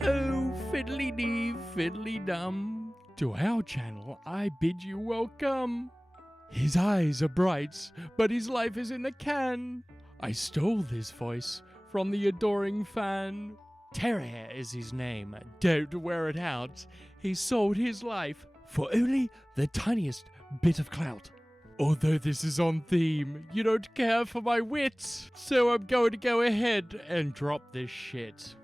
Oh, fiddly-dee, fiddly-dum. To our channel, I bid you welcome. His eyes are bright, but his life is in a can. I stole this voice from the adoring fan. Terrier is his name, don't wear it out. He sold his life for only the tiniest bit of clout. Although this is on theme, you don't care for my wit, so I'm going to go ahead and drop this shit.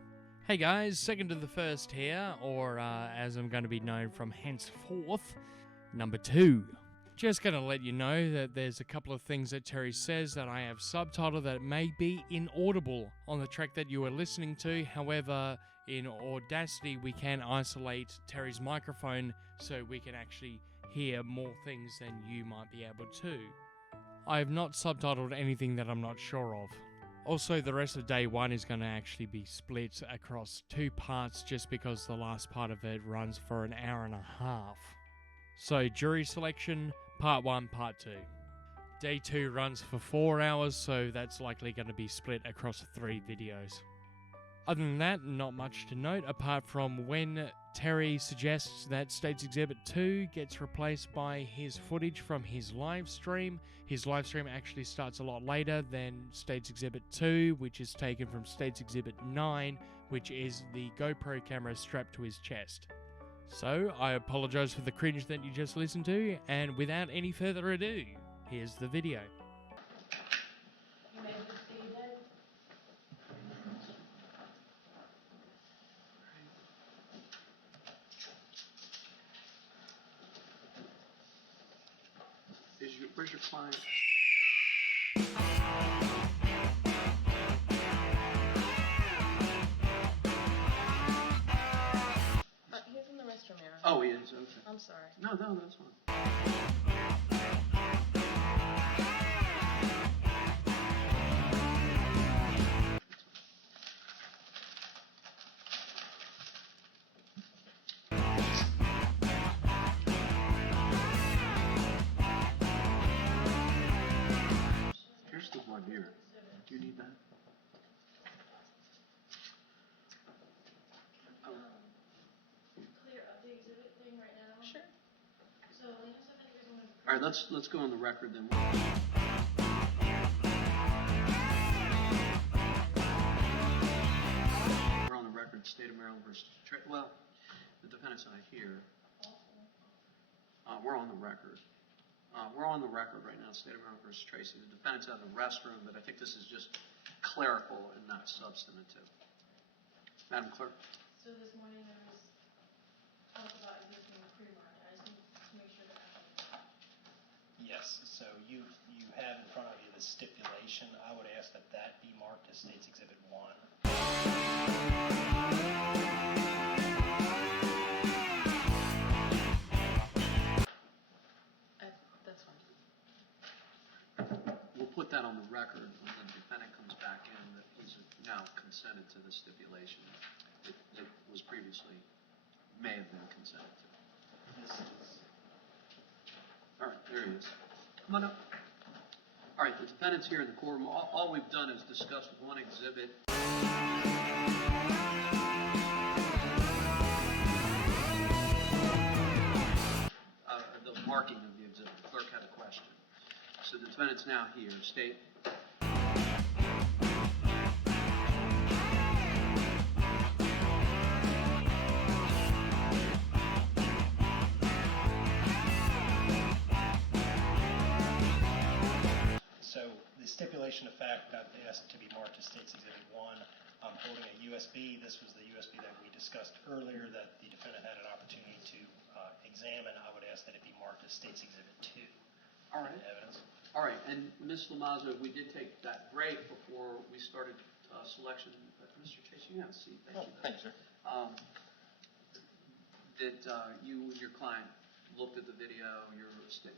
Hey guys, second to the first here, or as I'm going to be known from henceforth, number 2. Just going to let you know that there's a couple of things that Terry says that I have subtitled that may be inaudible on the track that you are listening to. However, in Audacity, we can isolate Terry's microphone so we can actually hear more things than you might be able to. I have not subtitled anything that I'm not sure of. Also, the rest of day 1 is going to actually be split across 2 parts just because the last part of it runs for an hour and a half. So, jury selection, part 1, part 2. Day 2 runs for 4 hours, so that's likely going to be split across 3 videos. Other than that, not much to note, apart from when Terry suggests that States Exhibit 2 gets replaced by his footage from his live stream. His live stream actually starts a lot later than States Exhibit 2, which is taken from States Exhibit 9, which is the GoPro camera strapped to his chest. So, I apologize for the cringe that you just listened to, and without any further ado, here's the video. Where's your client? He's in the restroom area. Oh, he is? Okay. I'm sorry. No, that's fine. Here's the one here. Do you need that? Clear up the exhibit thing right now? Sure. So, All right, let's go on the record then. We're on the record, State of Maryland versus well, the defendant's not here. We're on the record. We're on the record right now, State of Maryland versus Tracy. The defendant's out of the restroom, but I think this is just clerical and not substantive. Madam Clerk. So this morning there was talk about existing pre-marked. I just need to make sure that Yes, so you have in front of you the stipulation. I would ask that that be marked as State's Exhibit 1. that's fine. We'll put that on the record when the defendant comes back in that he's now consented to the stipulation that was previously may have been consented to. This is All right, there he is. Come on up. All right, the defendant's here in the courtroom. All we've done is discussed one exhibit. The marking of the exhibit. The clerk had a question. So the defendant's now here. State. So the stipulation of fact got asked to be marked as State's Exhibit 1. I'm holding a USB. This was the USB that we discussed earlier that the defendant had an opportunity to examine. I would ask that it be marked as State's Exhibit 2. All right. Evidence. All right, and Ms. Lamazzo, we did take that break before we started selection. Mr. Chase, you have a seat. Thank you. Thank you, sir. That you and your client looked at the video, you're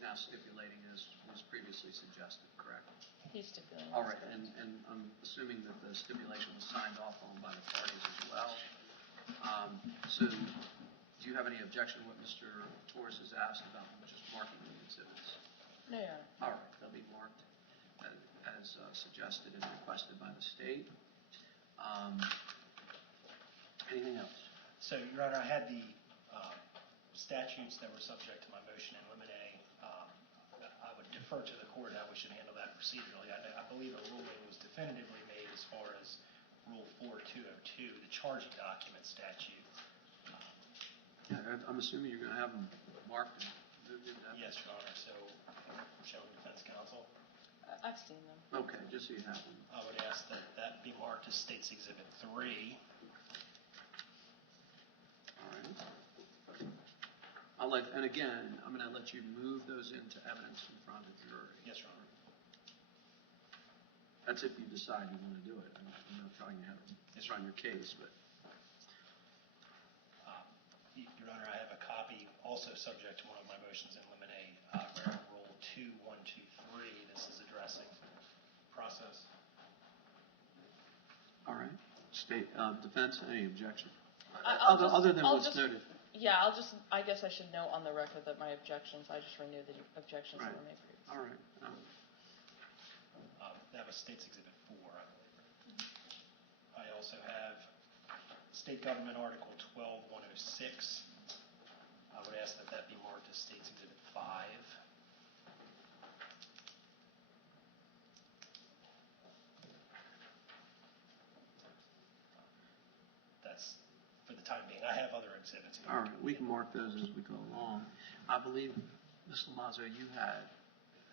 now stipulating as was previously suggested, correct? He's stipulating. All right, and I'm assuming that the stipulation was signed off on by the parties as well. So do you have any objection to what Mr. Torres has asked about just marking the exhibits? No, Your Honor. All right, they'll be marked. as suggested and requested by the state. Anything else? So, Your Honor, I had the statutes that were subject to my motion in limine. I would defer to the court how we should handle that procedurally. I believe a ruling was definitively made as far as Rule 4202, the charging document statute. Yeah, I'm assuming you're going to have them marked and moved into evidence. Yes, Your Honor. So, showing defense counsel, I've seen them. Okay, just so you have them. I would ask that that be marked as State's Exhibit 3. All right. And again, I'm going to let you move those into evidence in front of the jury. Yes, Your Honor. That's if you decide you want to do it. I'm not trying to have it run your case, but. Your Honor, I have a copy also subject to one of my motions in limine, Rule 2123. This is addressing process. All right. State defense, any objection? I'll Other than what's just, noted. Yeah, I guess I should note on the record that my objections, I just renew the objections that were made previously. All right. That was State's Exhibit 4, I believe. I also have State Government Article 12106. I would ask that that be marked as State's Exhibit 5. That's for the time being. I have other exhibits. All right. We can mark those as we go along. I believe, Ms. Lamazzo, you had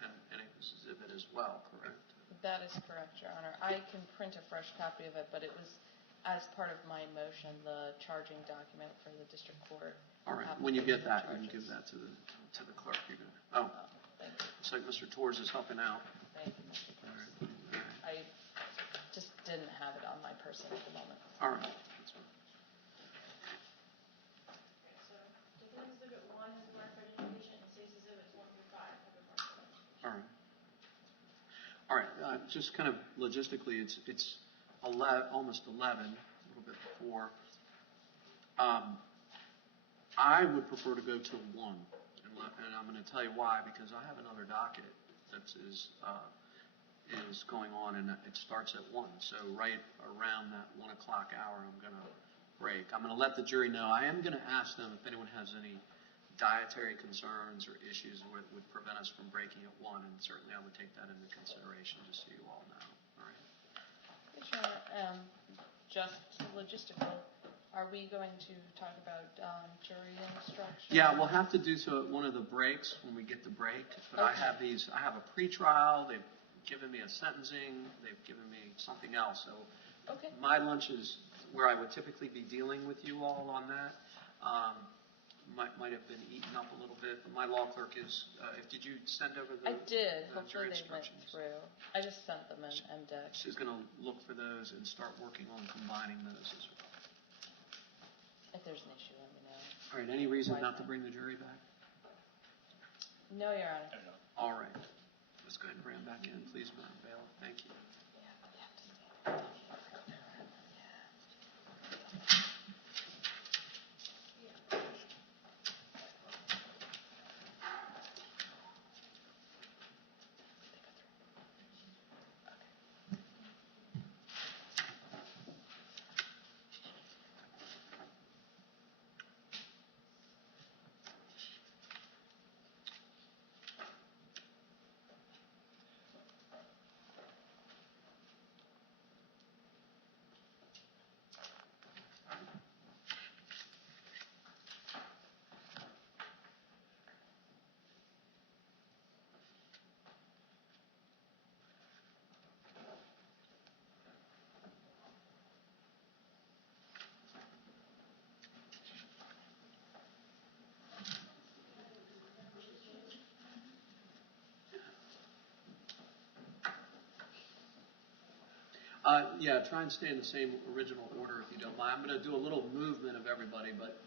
an exhibit as well, correct? That is correct, Your Honor. I can print a fresh copy of it, but it was as part of my motion, the charging document for the district court. All right. When you get that, you can give that to the clerk. You're gonna. Thank you. Looks like Mr. Torres is helping out. Thank you, Mr. All President. right. I just didn't have it on my person at the moment. All right. That's fine. So, Defense Exhibit 1 is marked by dedication, and State's Exhibits 1 through 5 have been marked by dedication. All right. All right. Just kind of logistically, it's almost 11, a little bit before. I would prefer to go to 1, and I'm going to tell you why, because I have another docket that is going on, and it starts at 1. So right around that 1 o'clock hour, I'm going to break. I'm going to let the jury know. I am going to ask them if anyone has any dietary concerns or issues that would prevent us from breaking at 1, and certainly I would take that into consideration, just so you all know. All right. Yes, Your Honor. Just logistical. Are we going to talk about jury instruction? Yeah, we'll have to do so at one of the breaks when we get the break. But Okay. I have a pretrial. They've given me a sentencing. They've given me something else. So Okay. my lunch is where I would typically be dealing with you all on that. Might have been eaten up a little bit. But my law clerk is. Did you send over the? I did. the jury Hopefully they went instructions? through. I just sent them in MDEC. She's going to look for those and start working on combining those as well. If there's an issue, let me know. All right. Any reason not to bring the jury back? No, Your Honor. I don't know. All right. Let's go ahead and bring them back in, please, Madam Bailiff. Thank you. Yeah, try and stay in the same original order if you don't mind. I'm going to do a little movement of everybody, but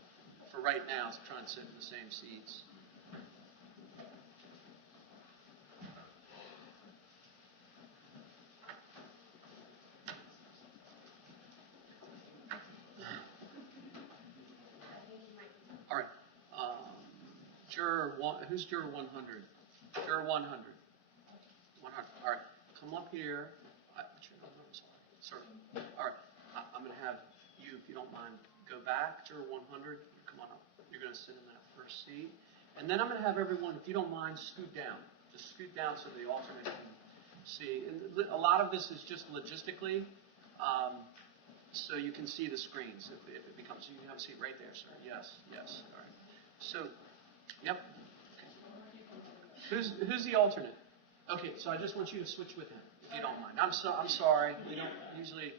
for right now, try and sit in the same seats. All right. Juror one, who's juror 100? Juror 100. 100. All right. come up here. Sorry. All right. I'm going to have you, if you don't mind, go back. Juror 100, come on up. You're going to sit in that first seat. And then I'm going to have everyone, if you don't mind, scoot down. Just scoot down so the alternate can see. And a lot of this is just logistically, so you can see the screens if it becomes. You can have a seat right there, sir. Yes, yes. All right. So, yep. Okay. Who's the alternate? Okay, so I just want you to switch with him, if you don't mind. I'm sorry. We don't usually,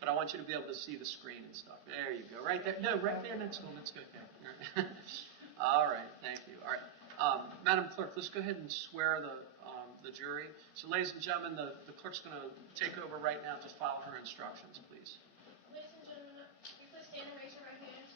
but I want you to be able to see the screen and stuff. There you go. Right there. No, right there next to him. Let's go. Okay. All right. Thank you. All right. Madam Clerk, let's go ahead and swear the jury. So, ladies and gentlemen, the clerk's going to take over right now. Just follow her instructions, please. Ladies and gentlemen, you please stand and raise your right hand.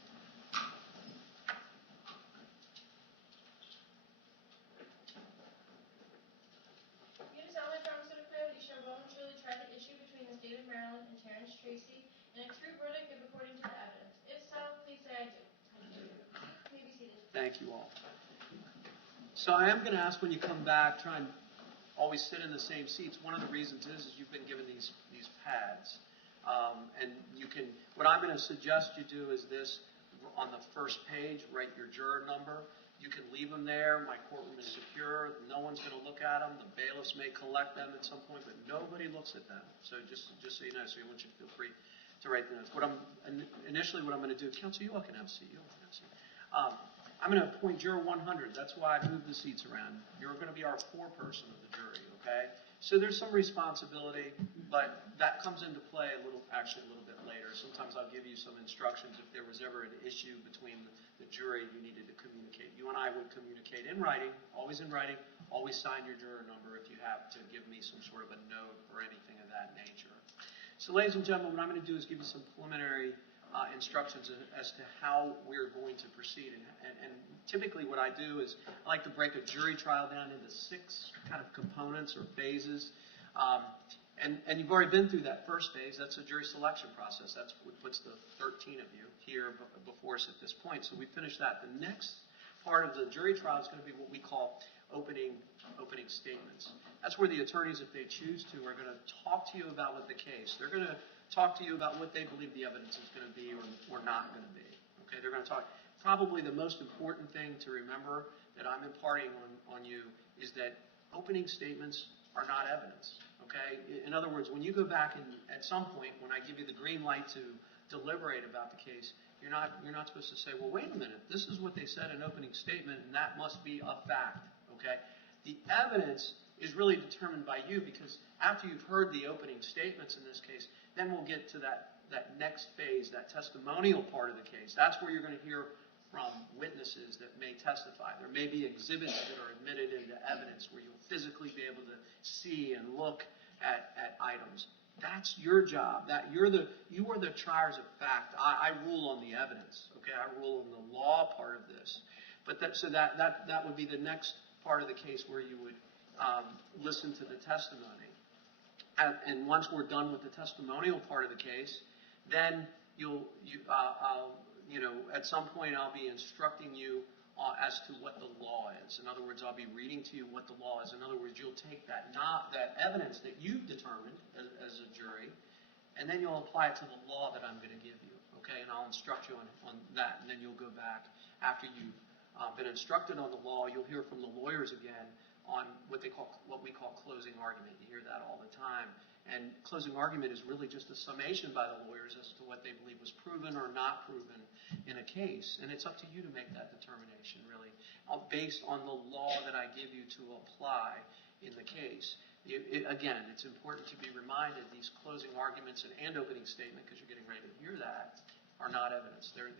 You do solemnly promise to declare that you shall well and truly try the issue between the state of Maryland and Terrence Tracy, and a true verdict give according to the evidence. If so, please say I do. You may be seated. Thank you all. So I am going to ask when you come back, try and always sit in the same seats. One of the reasons is you've been given these pads. And you can, what I'm going to suggest you do is this, on the first page, write your juror number. You can leave them there. My courtroom is secure. No one's going to look at them. The bailiffs may collect them at some point, but nobody looks at them. So just so you know, so I want you to feel free to write the notes. Initially what I'm going to do, counsel, you all can have a seat. You all can have a seat. I'm going to appoint juror 100. That's why I moved the seats around. You're going to be our foreperson of the jury, okay? So there's some responsibility, but that comes into play actually a little bit later. Sometimes I'll give you some instructions if there was ever an issue between the jury you needed to communicate. You and I would communicate in writing, always sign your juror number if you have to give me some sort of a note or anything of that nature. So ladies and gentlemen, what I'm going to do is give you some preliminary instructions as to how we're going to proceed. And typically what I do is I like to break a jury trial down into 6 kind of components or phases. And you've already been through that first phase. That's a jury selection process. That's what puts the 13 of you here before us at this point. So we finished that. The next part of the jury trial is going to be what we call opening statements. That's where the attorneys, if they choose to, are going to talk to you about what the case. They're going to talk to you about what they believe the evidence is going to be or not going to be. Okay, they're going to talk. Probably the most important thing to remember that I'm imparting on you is that opening statements are not evidence. Okay, in other words, when you go back and at some point when I give you the green light to deliberate about the case, you're not supposed to say, well, wait a minute, this is what they said in opening statement, and that must be a fact. Okay, the evidence is really determined by you because after you've heard the opening statements in this case, then we'll get to that next phase, that testimonial part of the case. That's where you're going to hear from witnesses that may testify. There may be exhibits that are admitted into evidence where you'll physically be able to see and look at items. That's your job. You are the triers of fact. I rule on the evidence. Okay, I rule on the law part of this. But that would be the next part of the case where you would listen to the testimony. And once we're done with the testimonial part of the case, then at some point I'll be instructing you as to what the law is. In other words, I'll be reading to you what the law is. In other words, you'll take that evidence that you've determined as a jury, and then you'll apply it to the law that I'm going to give you. Okay, and I'll instruct you on that, and then you'll go back after you've been instructed on the law. You'll hear from the lawyers again on what we call closing argument. You hear that all the time. And closing argument is really just a summation by the lawyers as to what they believe was proven or not proven in a case. And it's up to you to make that determination, really, based on the law that I give you to apply in the case. Again, it's important to be reminded these closing arguments and opening statement, because you're getting ready to hear that, are not evidence. And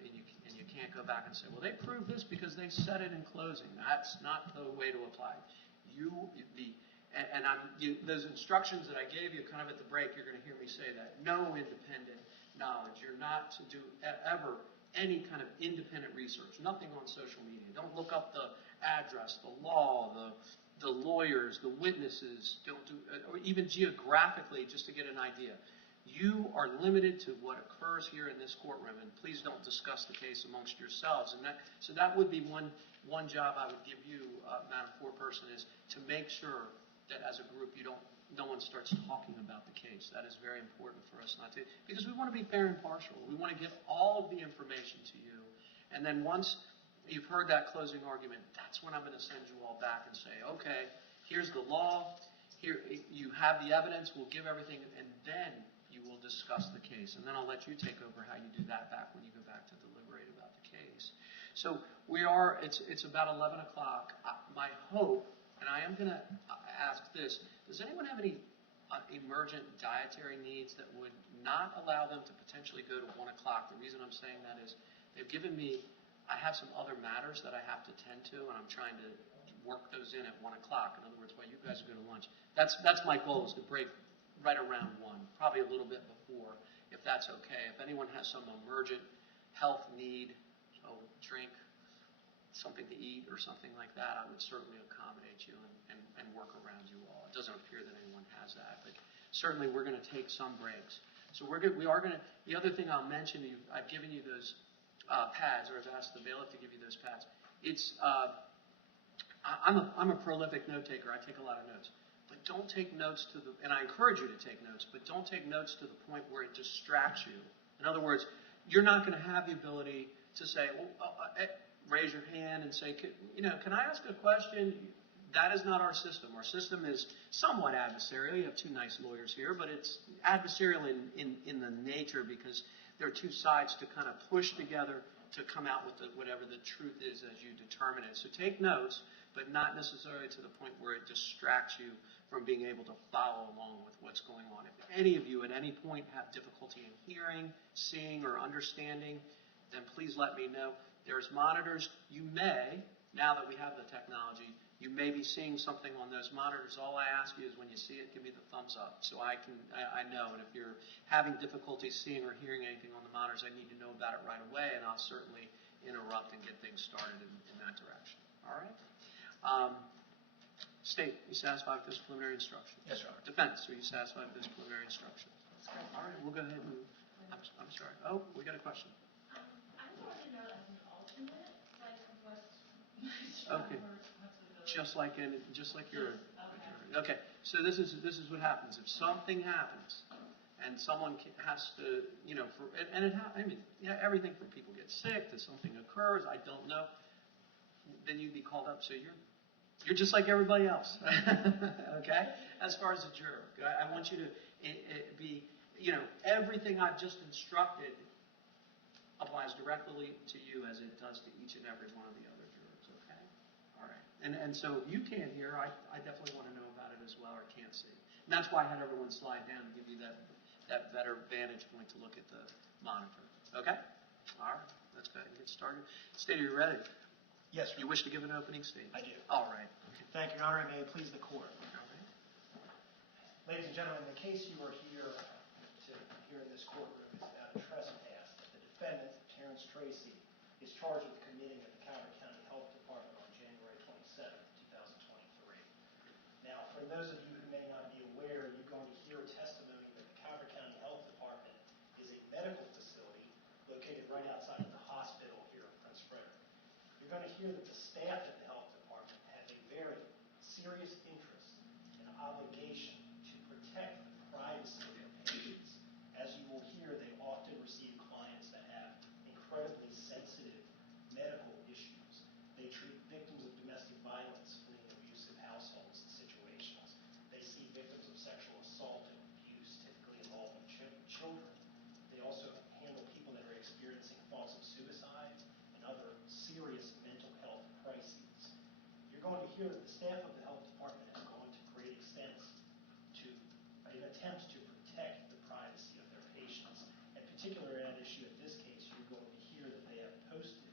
you can't go back and say, well, they proved this because they said it in closing. That's not the way to apply it. Those instructions that I gave you kind of at the break, you're going to hear me say that. No independent knowledge. You're not to do ever any kind of independent research. Nothing on social media. Don't look up the address, the law, the lawyers, the witnesses. Don't do, or even geographically, just to get an idea. You are limited to what occurs here in this courtroom, and please don't discuss the case amongst yourselves. So that would be one job I would give you, Madam Foreperson, is to make sure that as a group you don't no one starts talking about the case. That is very important for us not to, because we want to be fair and impartial. We want to give all of the information to you, and then once you've heard that closing argument, that's when I'm going to send you all back and say, okay, here's the law, here you have the evidence, we'll give everything, and then you will discuss the case. And then I'll let you take over how you do that back when you go back to deliberate about the case. So it's about 11 o'clock. My hope, and I am going to ask this, does anyone have any emergent dietary needs that would not allow them to potentially go to 1 o'clock? The reason I'm saying that is they've given me, I have some other matters that I have to tend to, and I'm trying to work those in at 1 o'clock. In other words, while you guys go to lunch. That's my goal, is to break right around 1, probably a little bit before, if that's okay. If anyone has some emergent health need, so drink, something to eat or something like that, I would certainly accommodate you and work around you all. It doesn't appear that anyone has that, but certainly we're going to take some breaks. So we are going to, the other thing I'll mention, I've given you those pads, or I've asked the bailiff to give you those pads. It's, I'm a prolific note taker. I take a lot of notes. But don't take notes to the, and I encourage you to take notes, but don't take notes to the point where it distracts you. In other words, you're not going to have the ability to say, well, raise your hand and say, can I ask a question? That is not our system. Our system is somewhat adversarial. You have two nice lawyers here, but it's adversarial in the nature, because there are two sides to kind of push together to come out with whatever the truth is as you determine it. So take notes, but not necessarily to the point where it distracts you from being able to follow along with what's going on. If any of you at any point have difficulty in hearing, seeing, or understanding, then please let me know. There's monitors. You may, now that we have the technology, you may be seeing something on those monitors. All I ask you is when you see it, give me the thumbs up so I know. And if you're having difficulty seeing or hearing anything on the monitors, I need to know about it right away, and I'll certainly interrupt and get things started in that direction. All right? State, you satisfied with those preliminary instructions? Yes, Your Honor. Defense, are you satisfied with those preliminary instructions? All right, we'll go ahead and, I'm sorry. Oh, we got a question. I wanted to know as an alternate, like what's Okay. Just like you're. Okay. So this is what happens. If something happens, and someone has to, everything from people get sick to something occurs, I don't know, then you'd be called up. So you're just like everybody else. Okay. As far as a juror, I want you to be, everything I've just instructed applies directly to you as it does to each and every one of the other jurors, okay? All right. And so if you can't hear, I definitely want to know about it as well, or can't see. And that's why I had everyone slide down to give you that better vantage point to look at the monitor. Okay? All right. Let's go ahead and get started. State, are you ready? Yes, Your Honor. You wish to give an opening statement? I do. All right. Thank you, Your Honor, and may it please the court. All right. Ladies and gentlemen, the case you are here to hear in this courtroom is about a trespass that the defendant, Terrence Tracy, is charged with committing at the Calvert County Health Department on January 27th, 2023. Now, for those of you who may not be aware, you're going to hear testimony that the Calvert County Health Department is a medical facility located right outside of the hospital here in Prince Frederick. You're going to hear that the staff at the health department has a very serious interest and obligation to protect the privacy of their patients. As you will hear, they often receive clients that have incredibly sensitive medical issues. They treat victims of domestic violence, fleeing abusive households and situations. They see victims of sexual assault and abuse, typically involving children. They also handle people that are experiencing thoughts of suicide and other serious mental health crises. You're going to hear that the staff of the health department has gone to great extents in attempts to protect the privacy of their patients. In particular, at issue in this case, you're going to hear that they have posted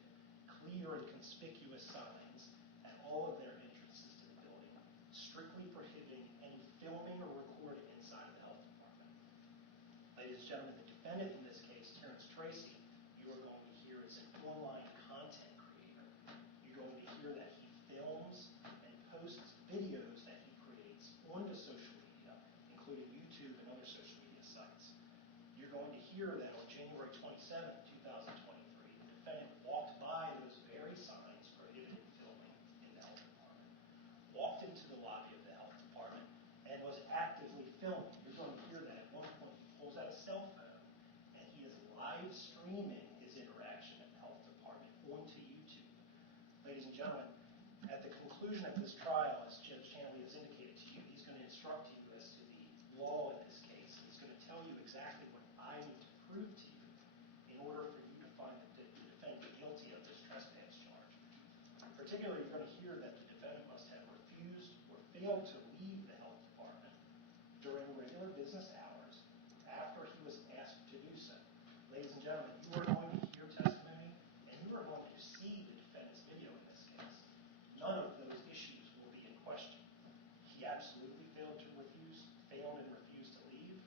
clear and conspicuous signs at all of their entrances to the building, strictly prohibiting any filming or recording inside of the health department. Ladies and gentlemen, the defendant in this case, Terrence Tracy, you are going to hear is an online content creator. You're going to hear that he films and posts videos that he creates onto social media, including YouTube and other social media sites. You're going to hear that on January 27th, 2023, the defendant walked by those very signs prohibiting filming in the health department, walked into the lobby of the health department, and was actively trial, as Judge Hanley has indicated to you, he's going to instruct you as to the law in this case. He's going to tell you exactly what I need to prove to you in order for you to find the defendant guilty of this trespass charge. Particularly, you're going to hear that the defendant must have refused or failed to leave the health department during regular business hours after he was asked to do so. Ladies and gentlemen, you are going to hear testimony, and you are going to see the defendant's video in this case. None of those issues will be in question. He absolutely failed and refused to leave.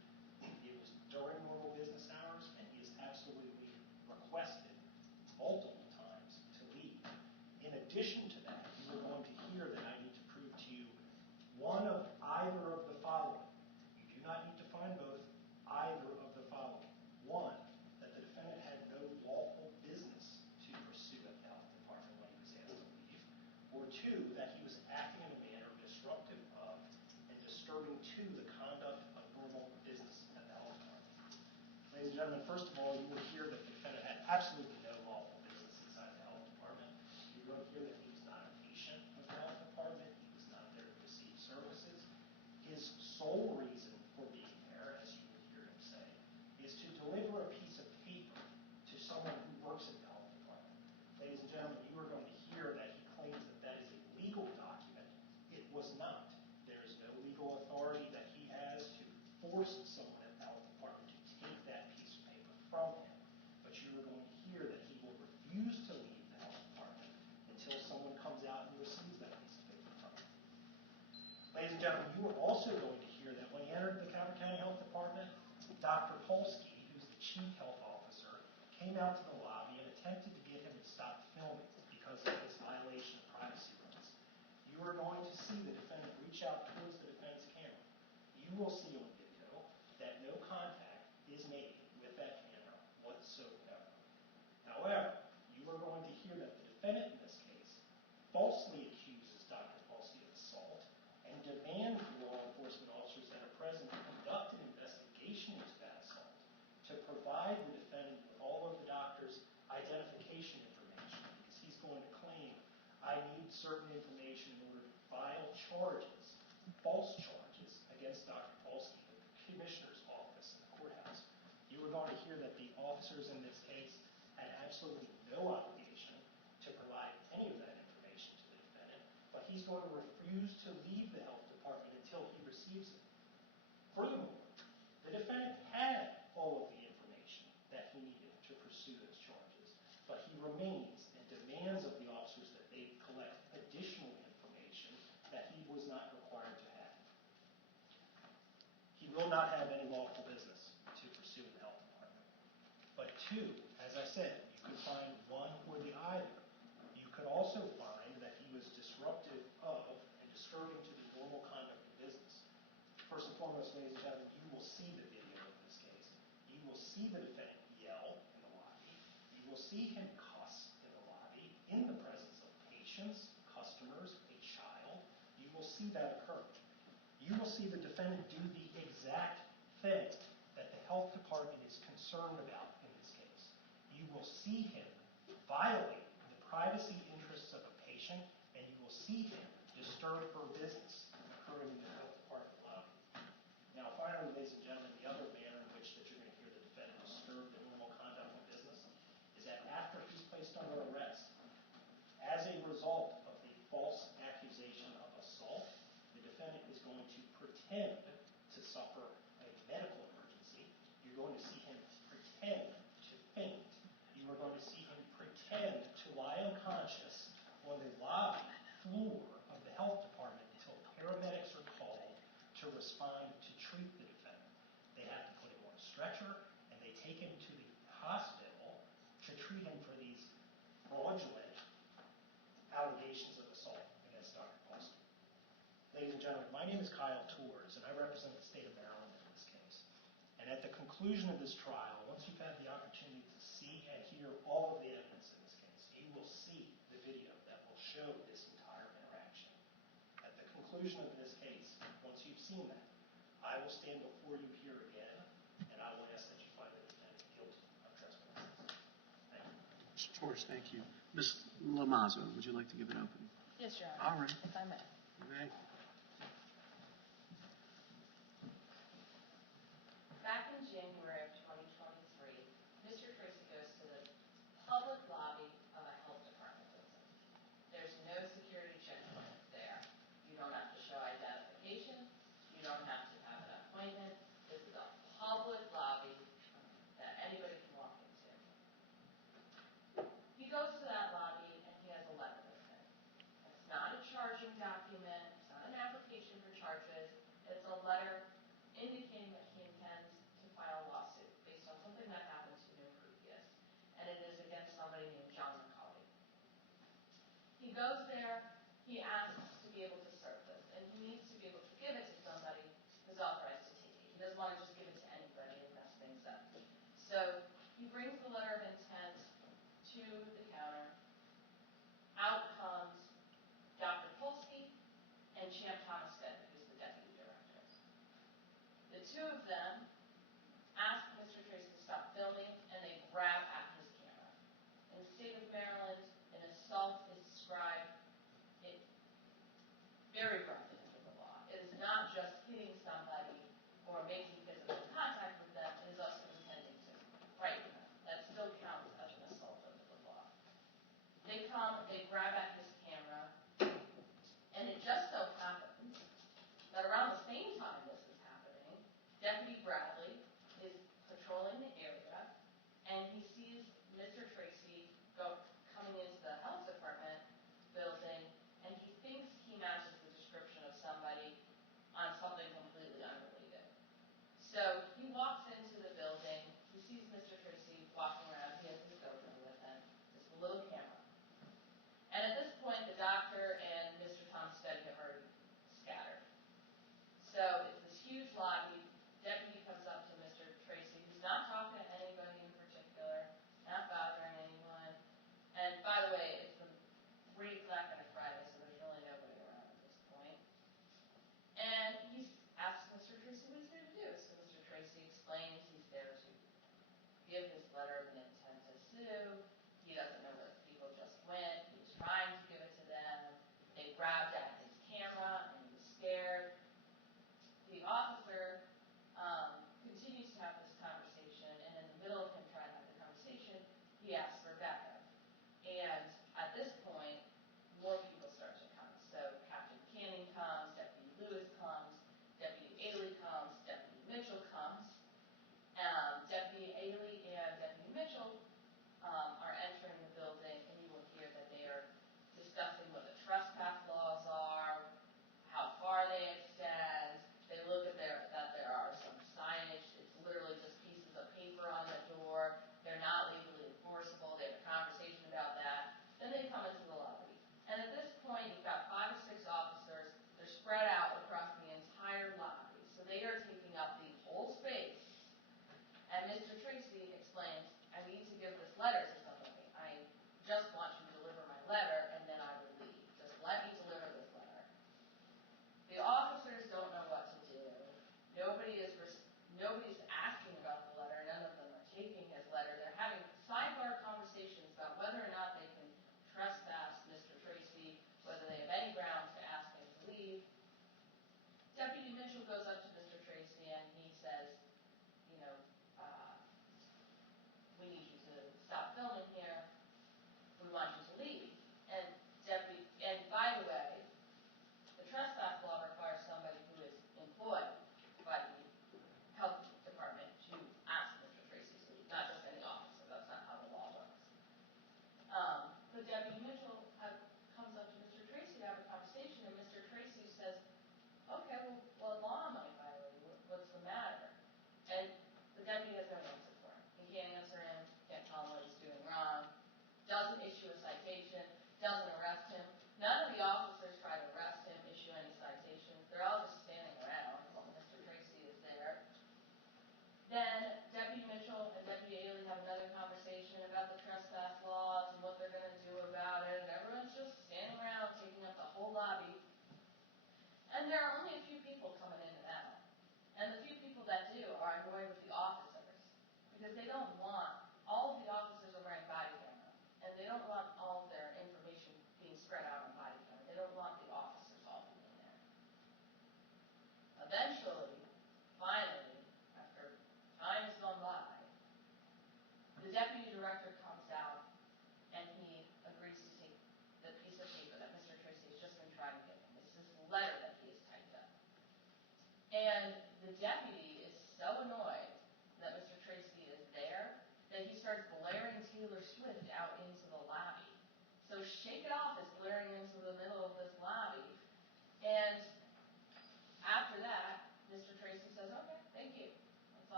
It was during normal business hours, and he has absolutely requested multiple times to leave. In addition to that, you are going to hear that I need to prove to you one of either of the following. You do not need to find both, either of the following. One, that the defendant had no lawful business to pursue at the health department when he was asked to leave. Or two, that he was acting in a manner disruptive of and disturbing to the conduct of normal business at the health department. Ladies and gentlemen, first of all, you will hear that the defendant had absolutely no lawful business inside the health department. You're going to hear that he was not a patient of the health department. He was not there to receive services. His sole reason for being there, as you will hear him say, is to deliver a piece of paper to someone who works in the health department. Ladies and gentlemen, you are going to hear that he claims that that is a legal document. It was not. There is no legal authority that he has to force someone at the health department to take that piece of paper from him. But you are going to hear that he will refuse to leave the health department until someone comes out and receives that piece of paper from him. Ladies and gentlemen, you are also going to hear that when he entered the Calvert County Health Department, Dr. Polsky, who's the chief health officer, came out to the lobby and attempted to get him to stop filming because of this violation of privacy rights. You are going to see the defendant reach out towards the defendant's camera. You will see on video that no contact is made with that camera whatsoever. However, you are going to hear that the defendant in this case falsely accuses Dr. Polsky of assault and demands the law enforcement officers that are present to conduct an investigation into that assault, to provide the defendant with all of the doctor's identification information, because he's going to claim, I need certain information in order to file charges, false charges, against Dr. Polsky with the commissioner's office in the courthouse. You are going to hear that the officers in this case had absolutely no obligation to provide any of that information to the defendant, but he's going to refuse to leave the health department until he receives it. Furthermore, the defendant had all of the information that he needed to pursue those charges, but he remains and demands of the officers that they collect additional information that he was not required to have. He will not have any lawful business to pursue in the health department. But two, as I said, you could find one or the either. You could also find that he was disruptive of and disturbing to the normal conduct of business. First and foremost, ladies and gentlemen, you will see the video of this case. You will see the defendant yell in the lobby. You will see him cuss in the lobby in the presence of patients, customers, a child. You will see that occur. You will see the defendant do the exact thing that the health department is concerned about in this case. You will see him violate the privacy interests of a patient, and you will see him disturb her business occurring in the health department lobby. Now, finally, ladies and gentlemen, the other manner in which that you're going to hear the defendant disturb the normal conduct of business is that after he's placed under arrest, as a result of the false accusation of assault, the defendant is going to pretend to suffer a medical emergency. You're going to see him pretend to faint. You are going to see him pretend to lie unconscious on the lobby floor of the health department until paramedics are called to respond to treat the defendant. They have to put him on a stretcher, and they take him to the hospital to treat him for these fraudulent allegations of assault against Dr. Polsky. Ladies and gentlemen, my name is Kyle Tours, and I represent the state of Maryland in this case. And at the conclusion of this trial, once you've had the opportunity to see and hear all of the evidence in this case, you will see the video that will show this entire interaction. At the conclusion of this case, once you've seen that, I will stand before you here again, and I will ask that you find the defendant guilty of trespass. Thank you. Mr. Torres, thank you. Ms. Lamazzo, would you like to give an opening? Yes, Your All Honor. right. If I may. You may. Back in January of 2023, Mr. Tracy goes to the public lobby of a health department building. There's no security checkpoints there. You don't have to show identification. You don't have to have an appointment. This is a public lobby that anybody can walk into. He goes to that lobby and he has a letter with him. It's not a charging document. It's not an application for charges. It's a letter indicating that he intends to file a lawsuit based on something that happened to him previous. And it is against somebody named John McCauley. He goes there, he asks to be able to serve this, and he needs to be able to give it to somebody who's authorized to take it. He doesn't want to just give it to anybody and mess things up. So he brings the letter of intent to the counter. Out comes Dr. Polsky and Champ Thomas Fenn, who's the deputy director. The two of them ask Mr. Tracy to stop filming, and they grab at his camera. In the state of Maryland, an assault is described very roughly under the law. It is not just hitting somebody or making physical contact with them. It is also intending to frighten them. That still counts as an assault under the law. They come, they grab at his camera, and it just so happens that around the same time this is happening, Deputy Bradley is patrolling the area,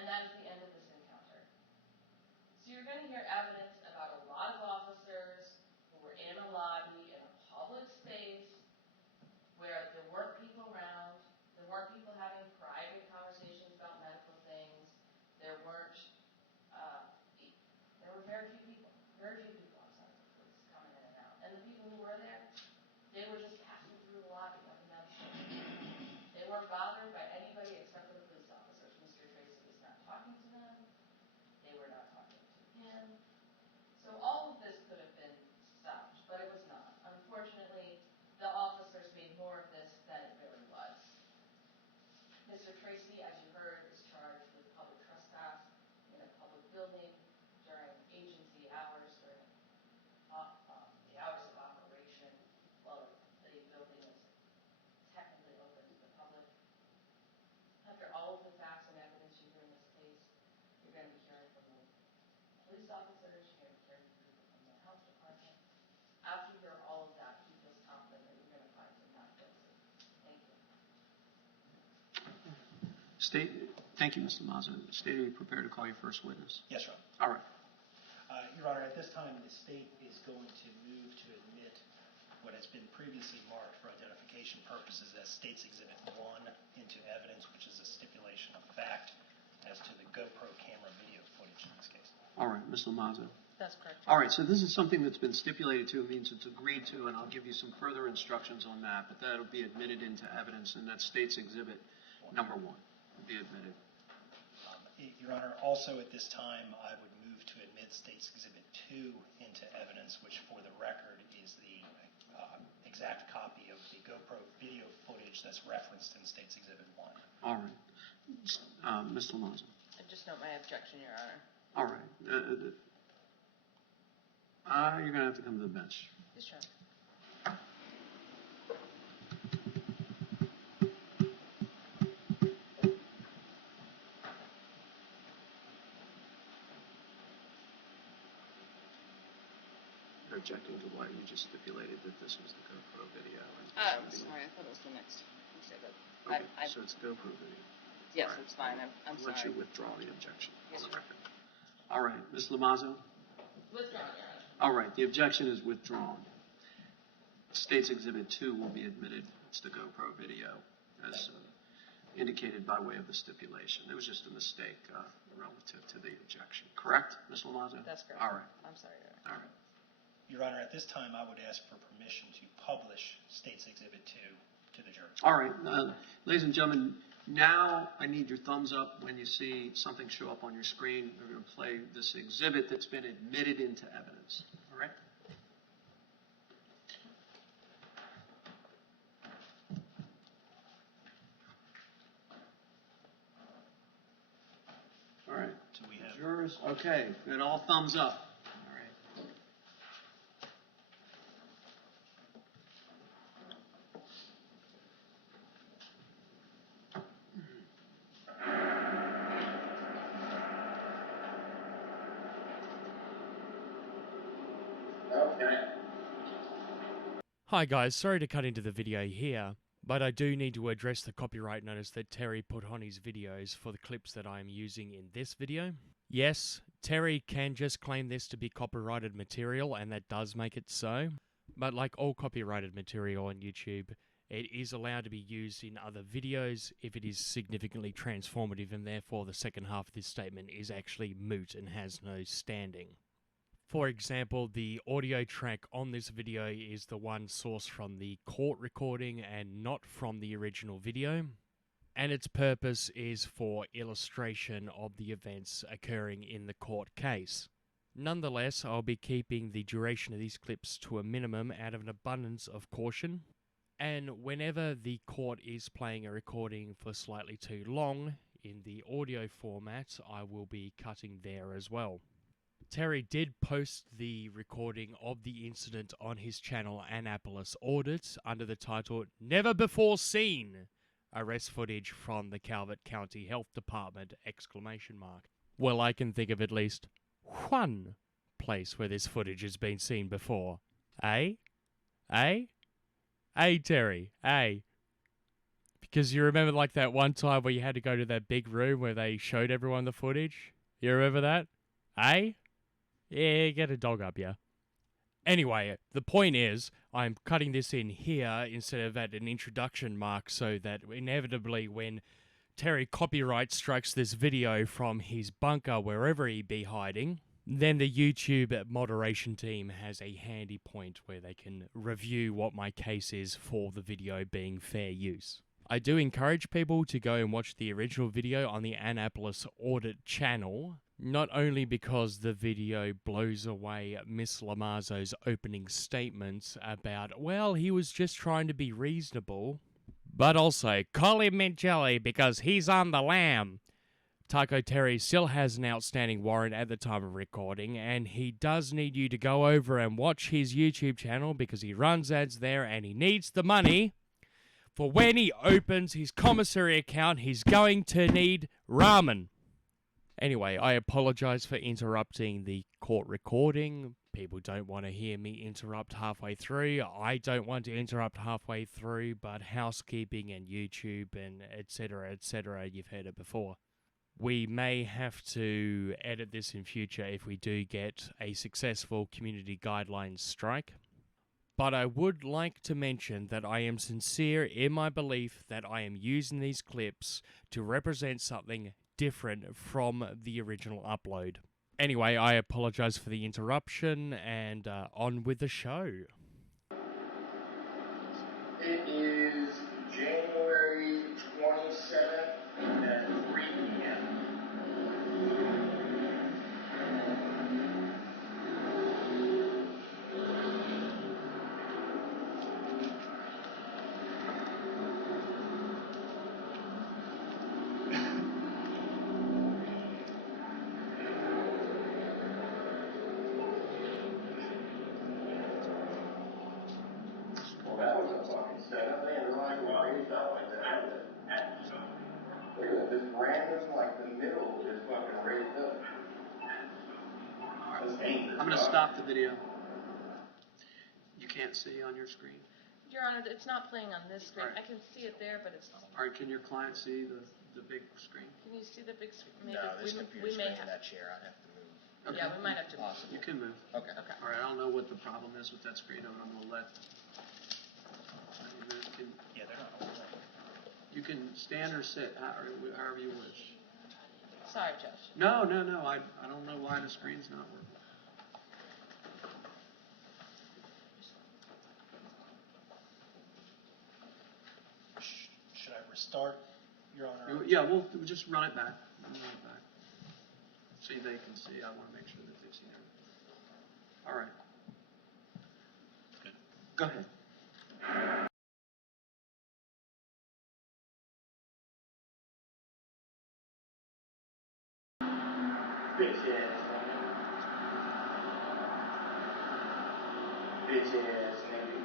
And that is the end of this encounter. So you're going to hear evidence about a lot of officers who were in a lobby, in a public space, where there weren't people around, there weren't people having private conversations about medical things, there weren't, there were very few people, I'm sorry, police coming in and out. And the people who were there, they were just passing through the lobby up and down the street. They weren't bothered by anybody except for the police officers. Mr. Tracy was not talking to them. They were not talking to him. So all of this could have been stopped, but it was not. Unfortunately, the officers made more of this than it really was. Mr. Tracy, as you heard, was charged with public trespass in a public building during agency hours, during the hours of operation, while the building was technically open to the public. After all of the facts and evidence you hear in this case, you're going to be hearing from the police officers, you're going to be hearing from people from the health department. After you hear all of that, you feel confident that you're going to find him not guilty. Thank you. Thank you, Mr. Mazza. State, are you prepared to call your first witness? Yes, Your Honor. All right. Your Honor, at this time, the state is going to move to admit what has been previously marked for identification purposes as State's Exhibit 1 into evidence, which is a stipulation of fact as to the GoPro camera video footage in this case. All right, Mr. Mazza. That's correct. All right, so this is something that's been stipulated to. It means it's agreed to, and I'll give you some further instructions on that, but that'll be admitted into evidence, and that's State's Exhibit number 1 will be admitted. Your Honor, also at this time, I would move to admit State's Exhibit 2 into evidence, which for the record is the exact copy of the GoPro video footage that's referenced in State's Exhibit 1. All right. Mr. Mazza. I just note my objection, Your Honor. All right. You're going to have to come to the bench. Yes, Your Honor. Objecting to what you just stipulated that this was the GoPro video. I'm sorry, I thought it was the next. You said that. Okay, so it's GoPro video. Yes, All right. it's fine. I'm sorry. Let you withdraw the objection. Yes, sir. All right, Ms. Lamazzo? Withdrawn, Your Honor. All right, the objection is withdrawn. State's Exhibit 2 will be admitted. It's the GoPro video, as indicated by way of the stipulation. There was just a mistake relative to the objection. Correct, Ms. Lamazzo? That's correct. All right. I'm sorry, Your Honor. All right. Your Honor, at this time, I would ask for permission to publish State's Exhibit 2 to the jury. All right, ladies and gentlemen, now I need your thumbs up when you see something show up on your screen. We're going to play this exhibit that's been admitted into evidence. All right? All right. So we have Jurors, okay, good, all thumbs up. All right. Hi guys, sorry to cut into the video here, but I do need to address the copyright notice that Terry put on his videos for the clips that I am using in this video. Yes, Terry can just claim this to be copyrighted material, and that does make it so, but like all copyrighted material on YouTube, it is allowed to be used in other videos if it is significantly transformative, and therefore the second half of this statement is actually moot and has no standing. For example, the audio track on this video is the one sourced from the court recording and not from the original video, and its purpose is for illustration of the events occurring in the court case. Nonetheless, I'll be keeping the duration of these clips to a minimum out of an abundance of caution, and whenever the court is playing a recording for slightly too long in the audio format, I will be cutting there as well. Terry did post the recording of the incident on his channel Annapolis Audit under the title Never Before Seen Arrest Footage from the Calvert County Health Department! Well, I can think of at least one place where this footage has been seen before. Eh? Eh? Eh, Terry? Eh? Because you remember like that one time where you had to go to that big room where they showed everyone the footage? You remember that? Eh? Yeah, get a dog up, yeah. Anyway, the point is, I'm cutting this in here instead of at an introduction mark so that inevitably when Terry copyright strikes this video from his bunker wherever he be hiding, then the YouTube moderation team has a handy point where they can review what my case is for the video being fair use. I do encourage people to go and watch the original video on the Annapolis Audit channel, not only because the video blows away Miss Lamazo's opening statements about, well, he was just trying to be reasonable, but also, call him mint jelly because he's on the lam. Taco Terry still has an outstanding warrant at the time of recording, and he does need you to go over and watch his YouTube channel because he runs ads there and he needs the money. For when he opens his commissary account, he's going to need ramen. Anyway, I apologize for interrupting the court recording. People don't want to hear me interrupt halfway through. I don't want to interrupt halfway through, but housekeeping and YouTube and etc., you've heard it before. We may have to edit this in future if we do get a successful community guidelines strike. But I would like to mention that I am sincere in my belief that I am using these clips to represent something different from the original upload. Anyway, I apologize for the interruption, and on with the show. It is January 27th at 3 p.m. Well, that was a fucking setup. They didn't realize why he felt like that. Look at this random, like the middle is fucking raised up. That's dangerous. I'm going to stop the video. You can't see on your screen? Your Honor, it's not playing on this screen. Right. I can see it there, but it's. All right, can your client see the big screen? Can you see the big screen? Maybe No, this we computer may screen in have. that chair, I'd have to move. Okay. Yeah, we might have to. Possible. You can move. Okay. Okay. All right, I don't know what the problem is with that screen, but I'm going to let you move. Yeah, they're not all the same. You can stand or sit, however you wish. Sorry, Judge. No, I don't know why the screen's not working. Should I restart, Your Honor? Yeah, we'll just run it back. See, they can see. I want to make sure that they see everything. All right. Good. Go ahead. Bitch ass nigga. Bitch ass nigga.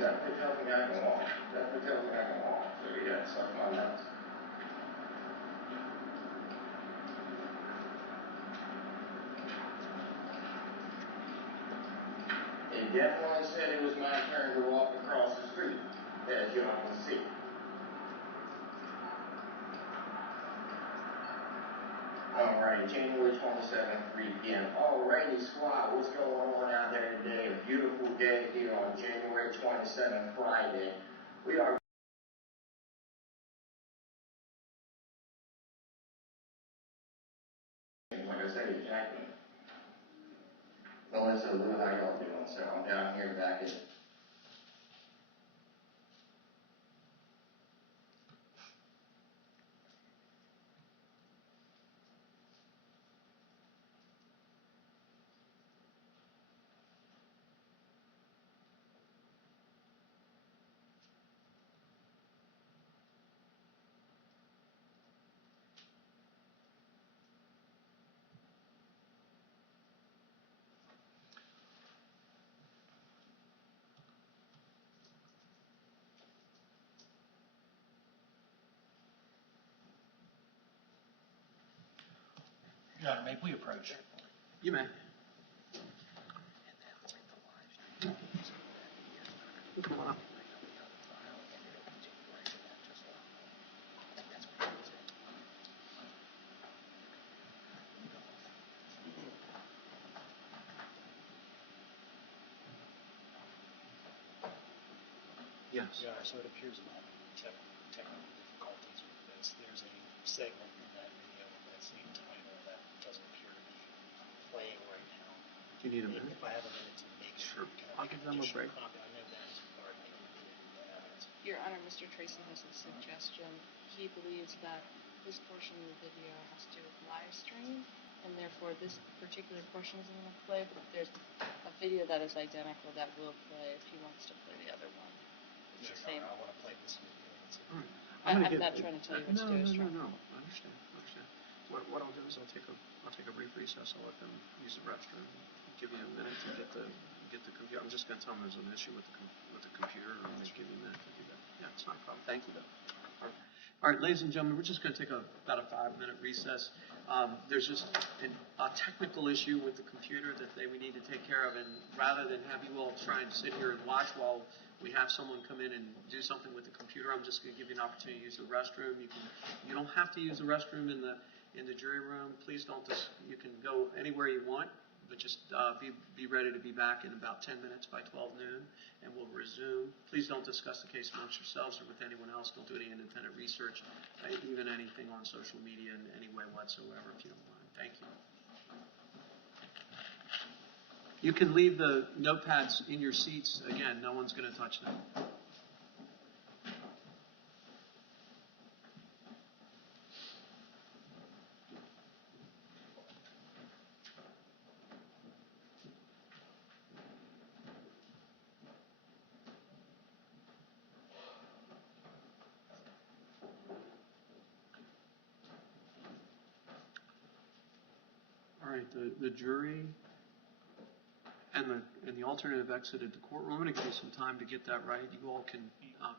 Definitely tells me I can walk. Definitely tells me I can walk. So yeah, suck my nuts. It definitely said it was my turn to walk across the street, as y'all can see. Alrighty, January 27th, 3 p.m. Alrighty, squad, what's going on out there today? A beautiful day here on January 27th, Friday. We are like I said, Jacqueline. Melissa, Lou, how y'all doing? So I'm down here back at Your Honor, may we approach? You may. Come on up. Yes. Yeah, so it appears I'm having technical difficulties with this. There's a segment in that video with that same title that doesn't appear to be playing right now. Do you need a minute? If I have a minute to make Sure. can I'll I make give an them a additional break. copy? I know that is already included in the evidence. Your Honor, Mr. Tracy has a suggestion. He believes that this portion of the video has to do with live stream, and therefore this particular portion isn't going to play, but there's a video that is identical that will play if he wants to play the other one. It's the same. I want to play this video. All right. I'm gonna not trying to tell you what to do. No. I understand. What I'll do is I'll take a brief recess. I'll let them use the restroom. Give you a minute to get the computer. I'm just going to tell them there's an issue with the computer, and just give you a minute to do that. Yeah, it's not a problem. Thank you, though. All right, ladies and gentlemen, we're just going to take about a 5-minute recess. There's just a technical issue with the computer that we need to take care of, and rather than have you all try and sit here and watch while we have someone come in and do something with the computer, I'm just going to give you an opportunity to use the restroom. You don't have to use the restroom in the jury room. Please don't. You can go anywhere you want, but just be ready to be back in about 10 minutes by 12 noon, and we'll resume. Please don't discuss the case amongst yourselves or with anyone else. Don't do any independent research, even anything on social media in any way whatsoever, if you don't mind. Thank you. You can leave the notepads in your seats. Again, no one's going to touch them. All right, the jury and the alternative exited the courtroom. I'm going to give you some time to get that right. You all can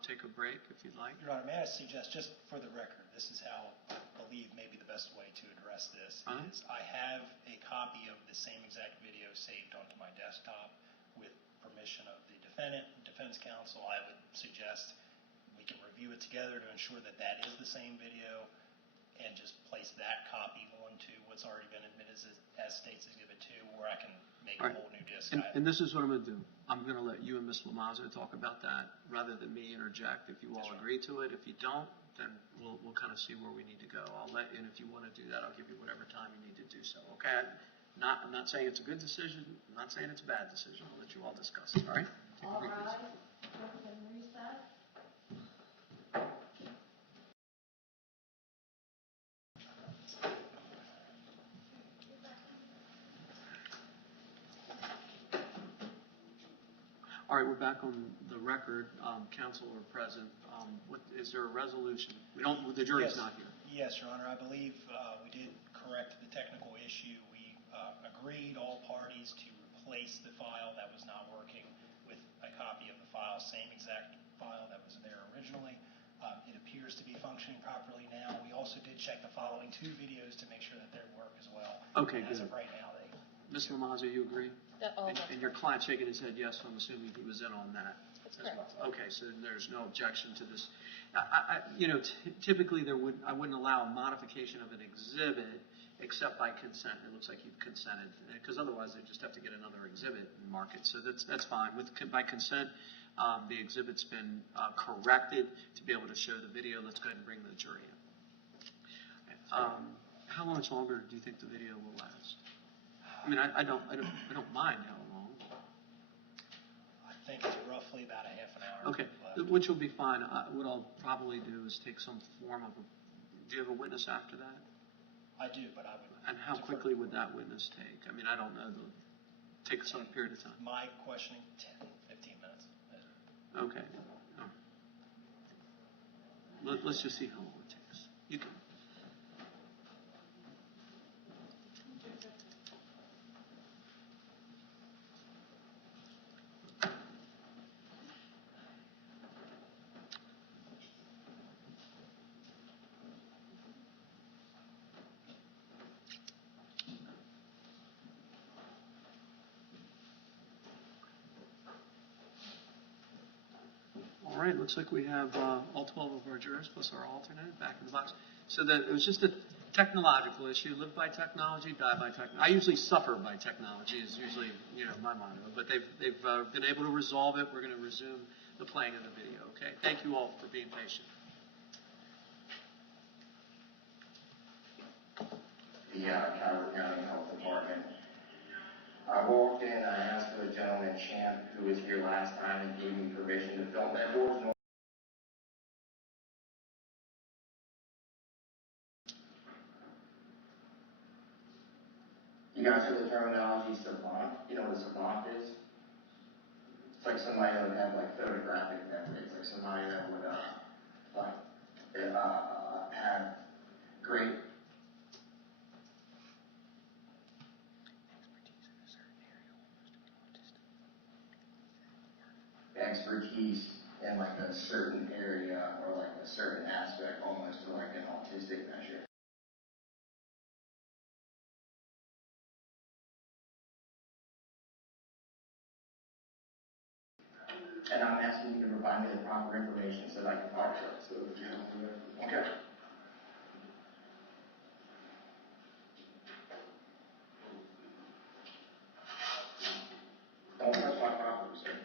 take a break if you'd like. Your Honor, may I suggest, just for the record, this is how I believe maybe the best way to address this is I have a copy of the same exact video saved onto my desktop with permission of the defense counsel. I would suggest we can review it together to ensure that that is the same video and just place that copy onto what's already been admitted as State's Exhibit 2, or I can make a whole new disc. And this is what I'm going to do. I'm going to let you and Ms. Lamazzo talk about that rather than me interject. If you all agree to it, if you don't, then we'll kind of see where we need to go. And if you want to do that, I'll give you whatever time you need to do so. Okay? I'm not saying it's a good decision. I'm not saying it's a bad decision. I'll let you all discuss it. All right? All right, open recess. All right, we're back on the record. Counsel are present. Is there a resolution? The jury's not here. Yes, Your Honor. I believe we did correct the technical issue. We agreed, all parties, to replace the file that was not working with a copy of the file, same exact file that was there originally. It appears to be functioning properly now. We also did check the following 2 videos to make sure that they work as well. Okay, and good. As of right now, they. Ms. Lamazzo, you agree? That's And your client shaking his head yes, so I'm assuming he was in on that. That's as correct. well. Okay, so there's no objection to this. Typically I wouldn't allow a modification of an exhibit except by consent. It looks like you've consented, because otherwise they just have to get another exhibit and mark it. So that's fine. By consent, the exhibit's been corrected to be able to show the video. Let's go ahead and bring the jury in. How much longer do you think the video will last? I mean, I don't mind how long. I think it's roughly about a half an hour. Okay, left. which will be fine. What I'll probably do is take some form of do you have a witness after that? I do, but I would. And how quickly would that witness take? I mean, I don't know. Take some period of time. My questioning, 10, 15 minutes. Okay. Let's just see how long it takes. You can. right, looks like we have all 12 of our jurors plus our alternate back in the box. So it was just a technological issue. Live by technology, die by technology. I usually suffer by technology is usually, my motto. But they've been able to resolve it. We're going to resume the playing of the video, okay? Thank you all for being patient. The Calvert County Health Department. I walked in, I asked for the gentleman, Champ, who was here last time and gave me permission to film that door's normal. You guys heard the terminology savant? You know what a savant is? It's like somebody that would have like photographic memory. It's like somebody that would have great expertise in like a certain area or like a certain aspect, almost to like an autistic measure. And I'm asking you to provide me the proper information so that I can talk to it. So, okay. Don't touch my property, sir.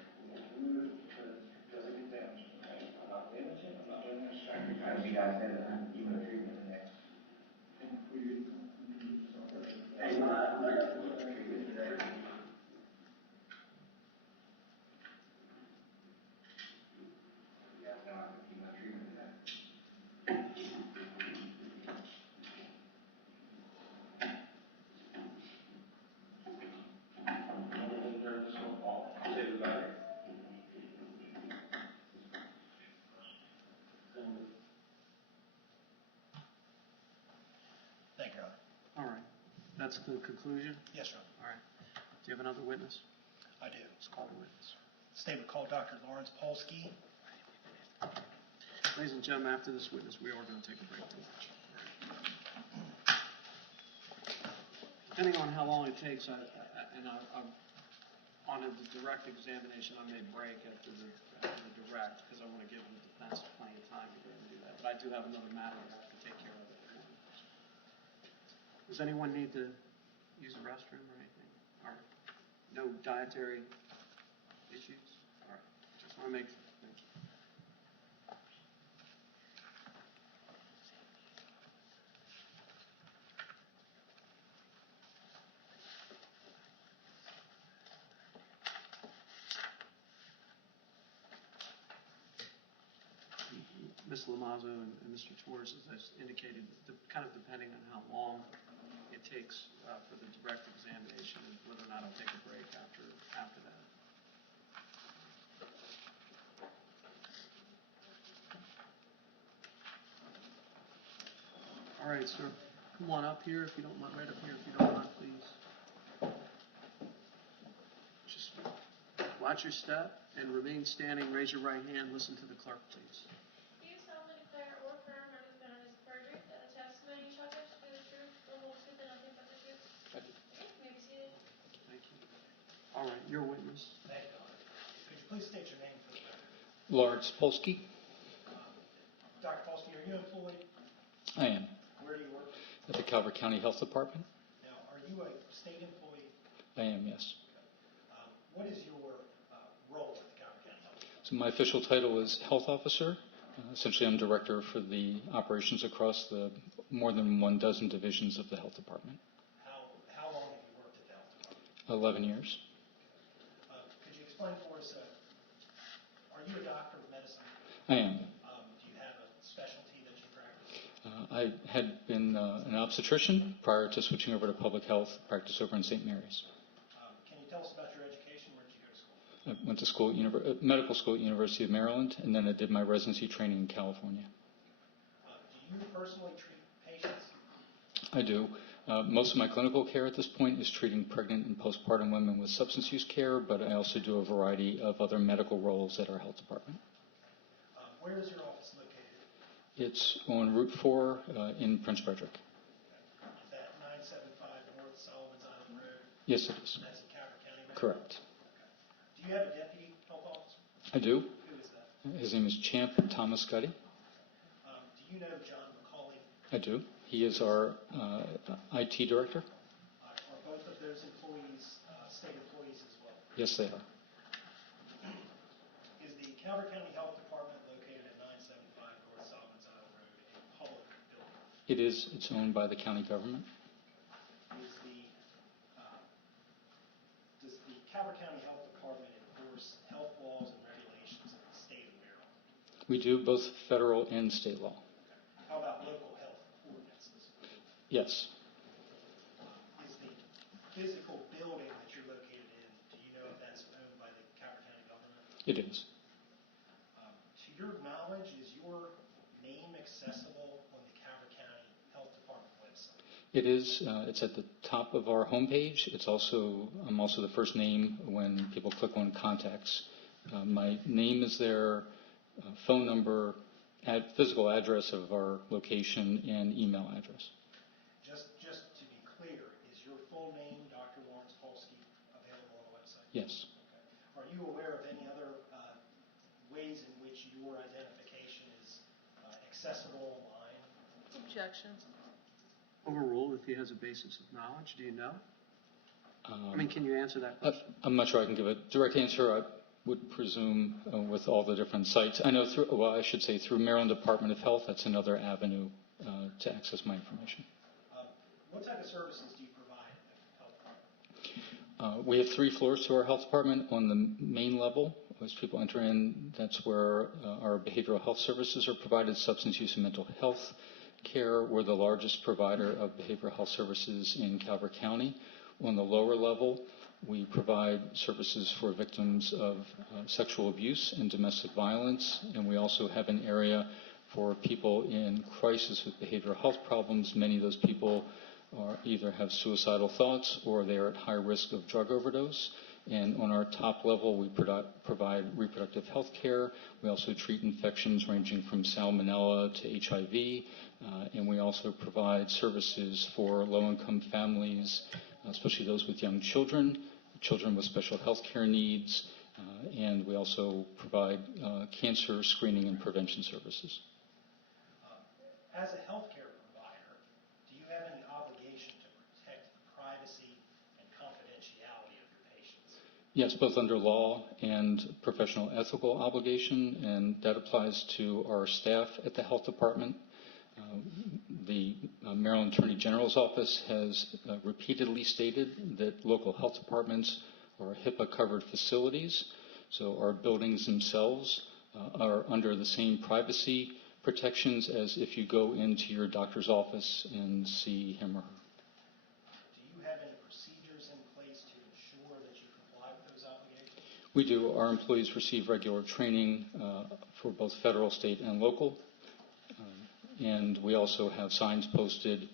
Doesn't get damaged. I'm not damaging. I'm not doing this. How did you guys know that I'm even a treatment today? Hey, treatment today. You guys know I'm a treatment today. Thank you, Your Honor. All right. That's the conclusion? Yes, Your Honor. All right. Do you have another witness? I do. Let's call the witness. State would call Dr. Lawrence Polsky. Ladies and gentlemen, after this witness, we are going to take a break for lunch. Depending on how long it takes, on a direct examination, I may break after the direct because I want to give the defense plenty of time to go and do that. But I do have another matter I have to take care of. Does anyone need to use the restroom or anything? All right. No dietary issues? All right. Just want to make sure. Thank you. Ms. Lamazo and Mr. Torres, as indicated, kind of depending on how long it takes for the direct examination and whether or not I'll take a break after that. All right, sir. Come on up here if you don't mind. Right up here if you don't mind, please. Just watch your step and remain standing. Raise your right hand. Listen to the clerk, please. Do you solemnly declare or affirm under the penalty of perjury that the testimony you shall give shall be the truth, the whole truth, and nothing but the truth? I do. Okay, you may be seated. Thank you. All right, your witness. Thank you, Your Honor. Could you please state your name for the record? Lawrence Polsky. Dr. Polsky, are you employed? I am. Where do you work? At the Calvert County Health Department. Now, are you a state employee? I am, yes. What is your role at the Calvert County Health Department? So my official title is health officer. Essentially, I'm director for the operations across the more than 12 divisions of the health department. How long have you worked at the health department? 11 years. Could you explain for us, are you a doctor of medicine? I am. Do you have a specialty that you practice? I had been an obstetrician prior to switching over to public health practice over in St. Mary's. Can you tell us about your education? Where did you go to school? I went to school at medical school at University of Maryland, and then I did my residency training in California. Do you personally treat patients? I do. Most of my clinical care at this point is treating pregnant and postpartum women with substance use care, but I also do a variety of other medical roles at our health department. Where is your office located? It's on Route 4 in Prince Frederick. Is that 975 North Solomon's Island Road? Yes, it is. That's in Calvert County, Maryland? Correct. Okay. Do you have a deputy health officer? I do. Who is that? His name is Champ Thomas Gutty. Do you know John McCauley? I do. He is our IT director. Are both of those employees state employees as well? Yes, they are. Is the Calvert County Health Department located at 975 North Solomons Isle Road a public building? It is. It's owned by the county government. Does the Calvert County Health Department enforce health laws and regulations in the state of Maryland? We do both federal and state law. How about local health ordinances? Yes. Is the physical building that you're located in, do you know if that's owned by the Calvert County government? It is. To your knowledge, is your name accessible on the Calvert County Health Department website? It is. It's at the top of our homepage. I'm also the first name when people click on contacts. My name is there, phone number, physical address of our location, and email address. Just to be clear, is your full name, Dr. Lawrence Polsky, available on the website? Yes. Okay. Are you aware of any other ways in which your identification is accessible online? Objection. Overruled if he has a basis of knowledge. Do you know? Can you answer that question? I'm not sure I can give a direct answer. I would presume with all the different sites. I know through Maryland Department of Health, that's another avenue to access my information. What type of services do you provide in the health department? We have 3 floors to our health department. On the main level, as people enter in, that's where our behavioral health services are provided, substance use and mental health care. We're the largest provider of behavioral health services in Calvert County. On the lower level, we provide services for victims of sexual abuse and domestic violence, and we also have an area for people in crisis with behavioral health problems. Many of those people either have suicidal thoughts or they are at high risk of drug overdose. And on our top level, we provide reproductive health care. We also treat infections ranging from salmonella to HIV. And we also provide services for low-income families, especially those with young children, children with special health care needs. And we also provide cancer screening and prevention services. As a healthcare provider, do you have any obligation to protect the privacy and confidentiality of your patients? Yes, both under law and professional ethical obligation, and that applies to our staff at the health department. The Maryland Attorney General's office has repeatedly stated that local health departments are HIPAA-covered facilities, so our buildings themselves are under the same privacy protections as if you go into your doctor's office and see him or her. Do you have any procedures in place to ensure that you comply with those obligations? We do. Our employees receive regular training for both federal, state, and local. And we also have signs posted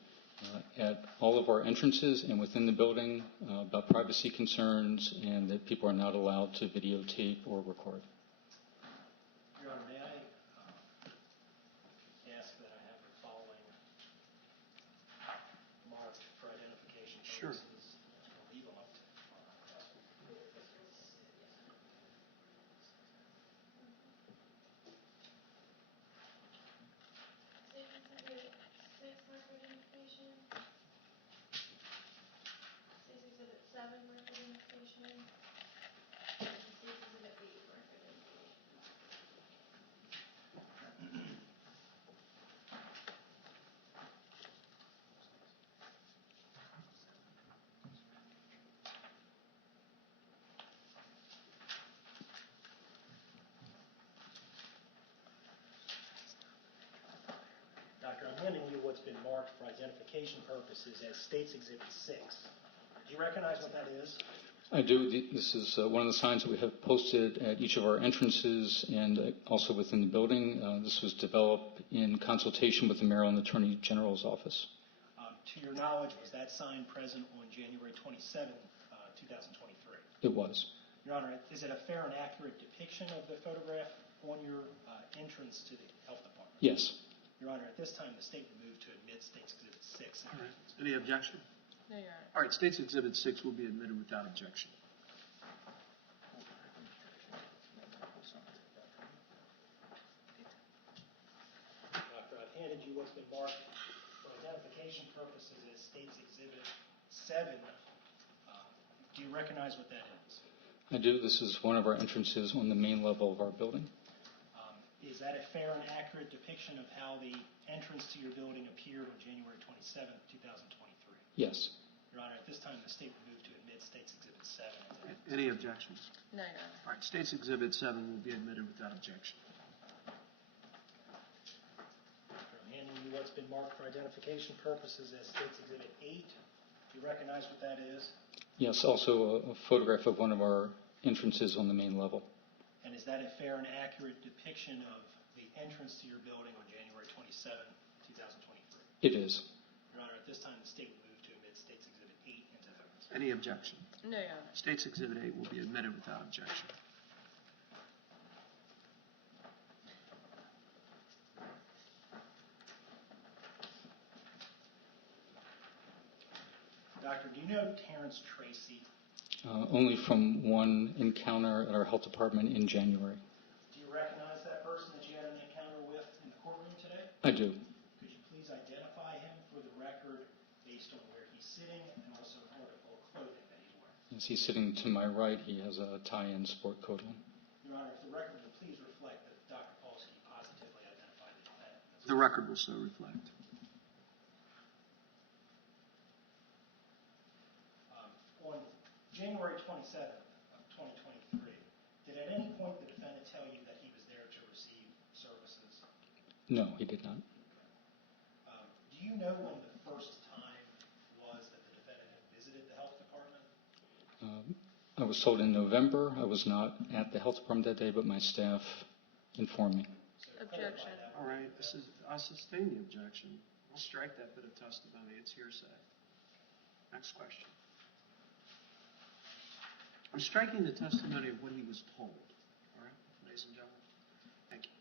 at all of our entrances and within the building about privacy concerns and that people are not allowed to videotape or record. Your Honor, may I ask that I have the following marked for identification Sure. purposes? Leave them up to Six mark identification. 6 Exhibit 7 mark identification. And 6 Exhibit 8 mark identification. Doctor, I'm handing you what's been marked for identification purposes as State's Exhibit 6. Do you recognize what that is? I do. This is one of the signs that we have posted at each of our entrances and also within the building. This was developed in consultation with the Maryland Attorney General's office. To your knowledge, was that sign present on January 27, 2023? It was. Your Honor, is it a fair and accurate depiction of the photograph on your entrance to the health department? Yes. Your Honor, at this time, the state will move to admit State's Exhibit 6. All right. Any objection? No, Your Honor. All right, State's Exhibit 6 will be admitted without objection. been marked for identification purposes as State's Exhibit 7. Do you recognize what that is? I do. This is one of our entrances on the main level of our building. Is that a fair and accurate depiction of how the entrance to your building appeared on January 27th, 2023? Yes. Your Honor, at this time, the State will move to admit State's Exhibit 7. Any objections? No, Your Honor. All right, State's Exhibit 7 will be admitted without objection. I'm handing you what's been marked for identification purposes as State's Exhibit 8. Do you recognize what that is? Yes, also a photograph of one of our entrances on the main level. And is that a fair and accurate depiction of the entrance to your building on January 27, 2023? It is. Your Honor, at this time, the State will move to admit State's Exhibit 8 into evidence. Any objection? No, Your Honor. State's Exhibit 8 will be admitted without objection. Doctor, do you know Terrence Tracy? Only from one encounter at our health department in January. Do you recognize that person that you had an encounter with in the courtroom today? I do. Could you please identify him for the record based on where he's sitting and also article of clothing that he's wearing? As he's sitting to my right, he has a tie-in sport coat on. Your Honor, if the record would please reflect that Dr. Paulski positively identified the defendant. The record will so reflect. On January 27th of 2023, did at any point the defendant tell you that he was there to receive services? No, he did not. Do you know when the first time was that the defendant had visited the health department? I was told in November. I was not at the health department that day, but my staff informed me. So Objection. All right, I sustain the objection. I'll strike that bit of testimony. It's hearsay. Next question. I'm striking the testimony of what he was told. All right, ladies and gentlemen. Thank you.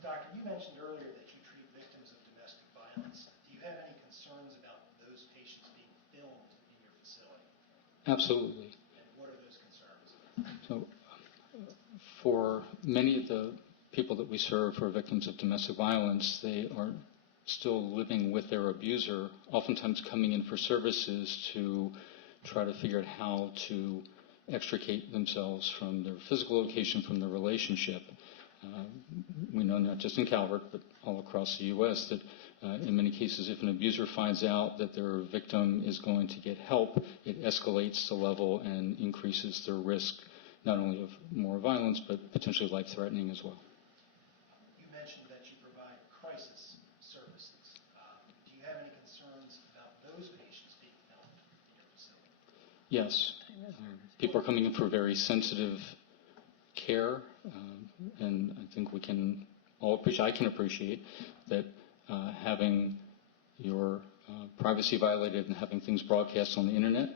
Doctor, you mentioned earlier that you treat victims of domestic violence. Do you have any concerns about those patients being filmed in your facility? Absolutely. And what are those concerns? So, for many of the people that we serve who are victims of domestic violence, they are still living with their abuser, oftentimes coming in for services to try to figure out how to extricate themselves from their physical location, from the relationship. We know not just in Calvert, but all across the U.S., that in many cases, if an abuser finds out that their victim is going to get help, it escalates the level and increases their risk, not only of more violence, but potentially life-threatening as well. You mentioned that you provide crisis services. Do you have any concerns about those patients being filmed in your facility? Yes. People are coming in for very sensitive care, and I think we can all appreciate, I can appreciate that having your privacy violated and having things broadcast on the internet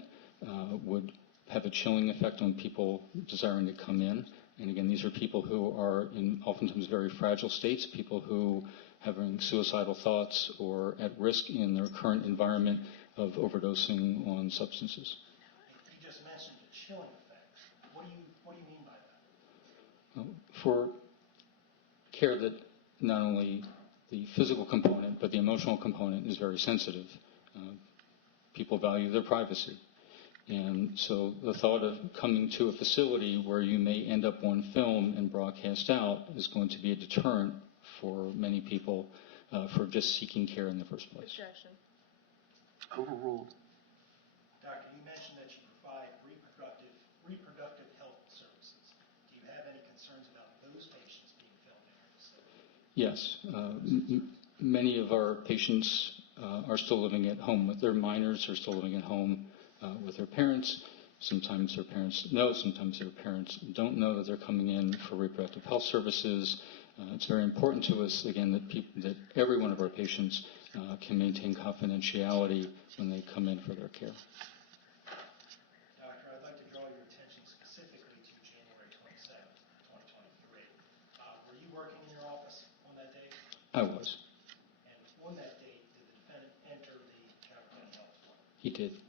would have a chilling effect on people desiring to come in. And again, these are people who are in oftentimes very fragile states, people who having suicidal thoughts or at risk in their current environment of overdosing on substances. You just mentioned a chilling effect. What do you mean by that? For care that not only the physical component, but the emotional component is very sensitive. People value their privacy. And so the thought of coming to a facility where you may end up on film and broadcast out is going to be a deterrent for many people for just seeking care in the first place. Objection. Overruled. Doctor, you mentioned that you provide reproductive health services. Do you have any concerns about those patients being filmed in your facility? Yes. Many of our patients are still living at home with their minors, are still living at home with their parents. Sometimes their parents know, sometimes their parents don't know that they're coming in for reproductive health services. It's very important to us, again, that every one of our patients can maintain confidentiality when they come in for their care. Doctor, I'd like to draw your attention specifically to January 27th, 2023. Were you working in your office on that day? I was. And on that date, did the defendant enter the Calvert County Health Department? He did.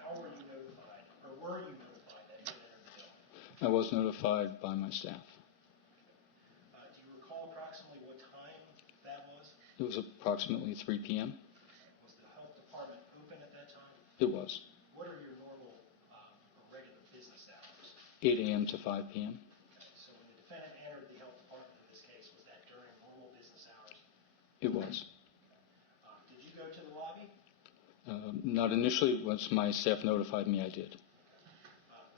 How were you notified, or were you notified that he had entered the building? I was notified by my staff. Do you recall approximately what time that was? It was approximately 3 p.m. Was the health department open at that time? It was. What are your normal or regular business hours? 8 a.m. to 5 p.m. Okay, so when the defendant entered the health department in this case, was that during normal business hours? It was. Did you go to the lobby? Not initially. Once my staff notified me, I did.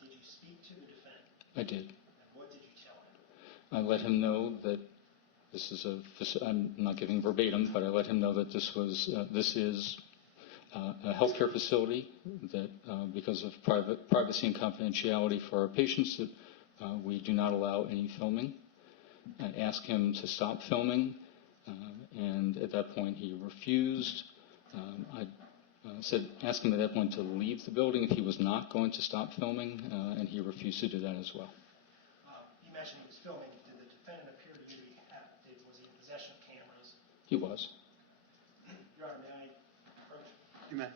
Did you speak to the defendant? I did. And what did you tell him? I let him know that this is I'm not giving verbatim, but I let him know that this is a healthcare facility that because of privacy and confidentiality for our patients that we do not allow any filming. I asked him to stop filming, and at that point he refused. I asked him at that point to leave the building if he was not going to stop filming, and he refused to do that as well. You mentioned he was filming. Did the defendant appear to you was he in possession of cameras? He was. Your Honor, may I approach? You may.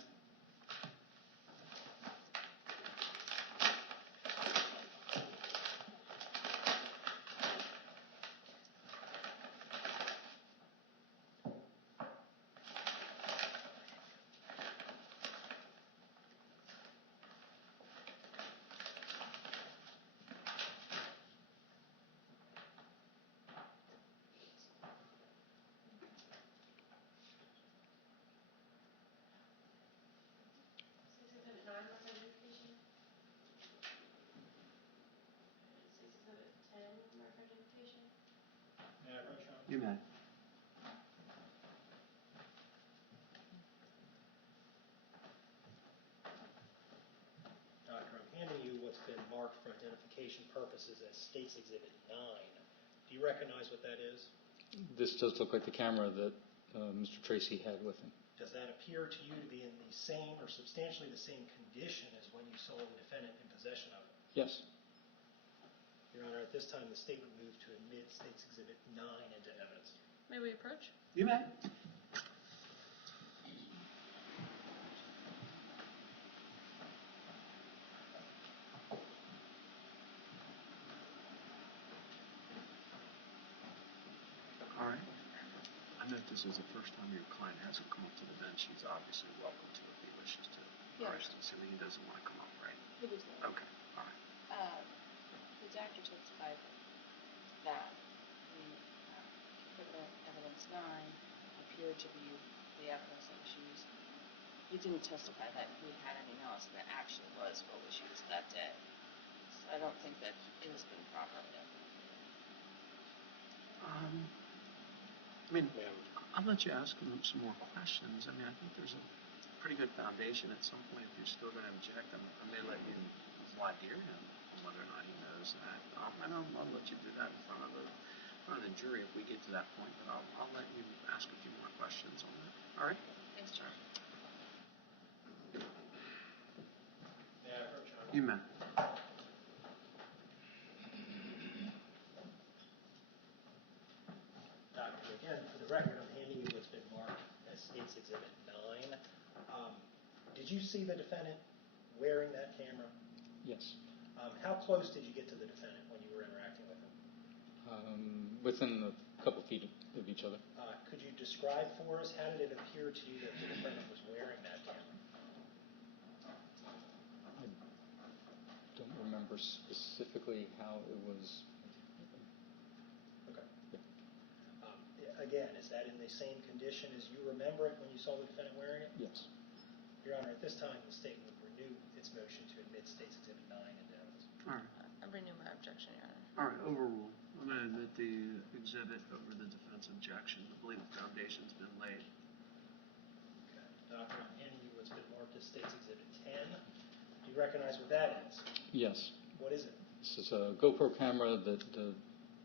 Exhibit 9, marked identification. Exhibit 10, marked identification. May I approach, Your Honor? You may. Doctor, I'm handing you what's been marked for identification purposes as State's Exhibit 9. Do you recognize what that is? This does look like the camera that Mr. Tracy had with him. Does that appear to you to be in the same or substantially the same condition as when you saw the defendant in possession of it? Yes. Your Honor, at this time, the State would move to admit State's Exhibit 9 into evidence. May we approach? You may. All right. I note this is the first time your client hasn't come up to the bench. He's obviously welcome to if he wishes to. Yeah. Assuming he doesn't want to come up, right? He was there. Okay. All right. The doctor testified that the equivalent evidence 9 appeared to be the evidence that was used. He didn't testify that he had any knowledge that actually was what was used that day. So I don't think that it has been properly I mean, I'll let you ask him some more questions. I mean, I think there's a pretty good foundation. At some point, if you're still going to object, I may let you voir dire him on whether or not he knows that. And I'll let you do that in front of the jury if we get to that point. But I'll let you ask a few more questions on that. All right? Thanks, Judge. May I approach, Your Honor? You may. Doctor, again, for the record, I'm handing you what's been marked as State's Exhibit 9. Did you see the defendant wearing that camera? Yes. How close did you get to the defendant when you were interacting with him? Within a couple feet of each other. Could you describe for us, how did it appear to you that the defendant was wearing that camera? I don't remember specifically how it was. Okay. Again, is that in the same condition as you remember it when you saw the defendant wearing it? Yes. Your Honor, at this time, the State would renew its motion to admit State's Exhibit 9 into evidence. All right. I renew my objection, Your Honor. All right. Overruled. I'm going to admit the exhibit over the defense objection. I believe the foundation's been laid. Okay. Doctor, I'm handing you what's been marked as State's Exhibit 10. Do you recognize what that is? Yes. What is it? This is a GoPro camera that the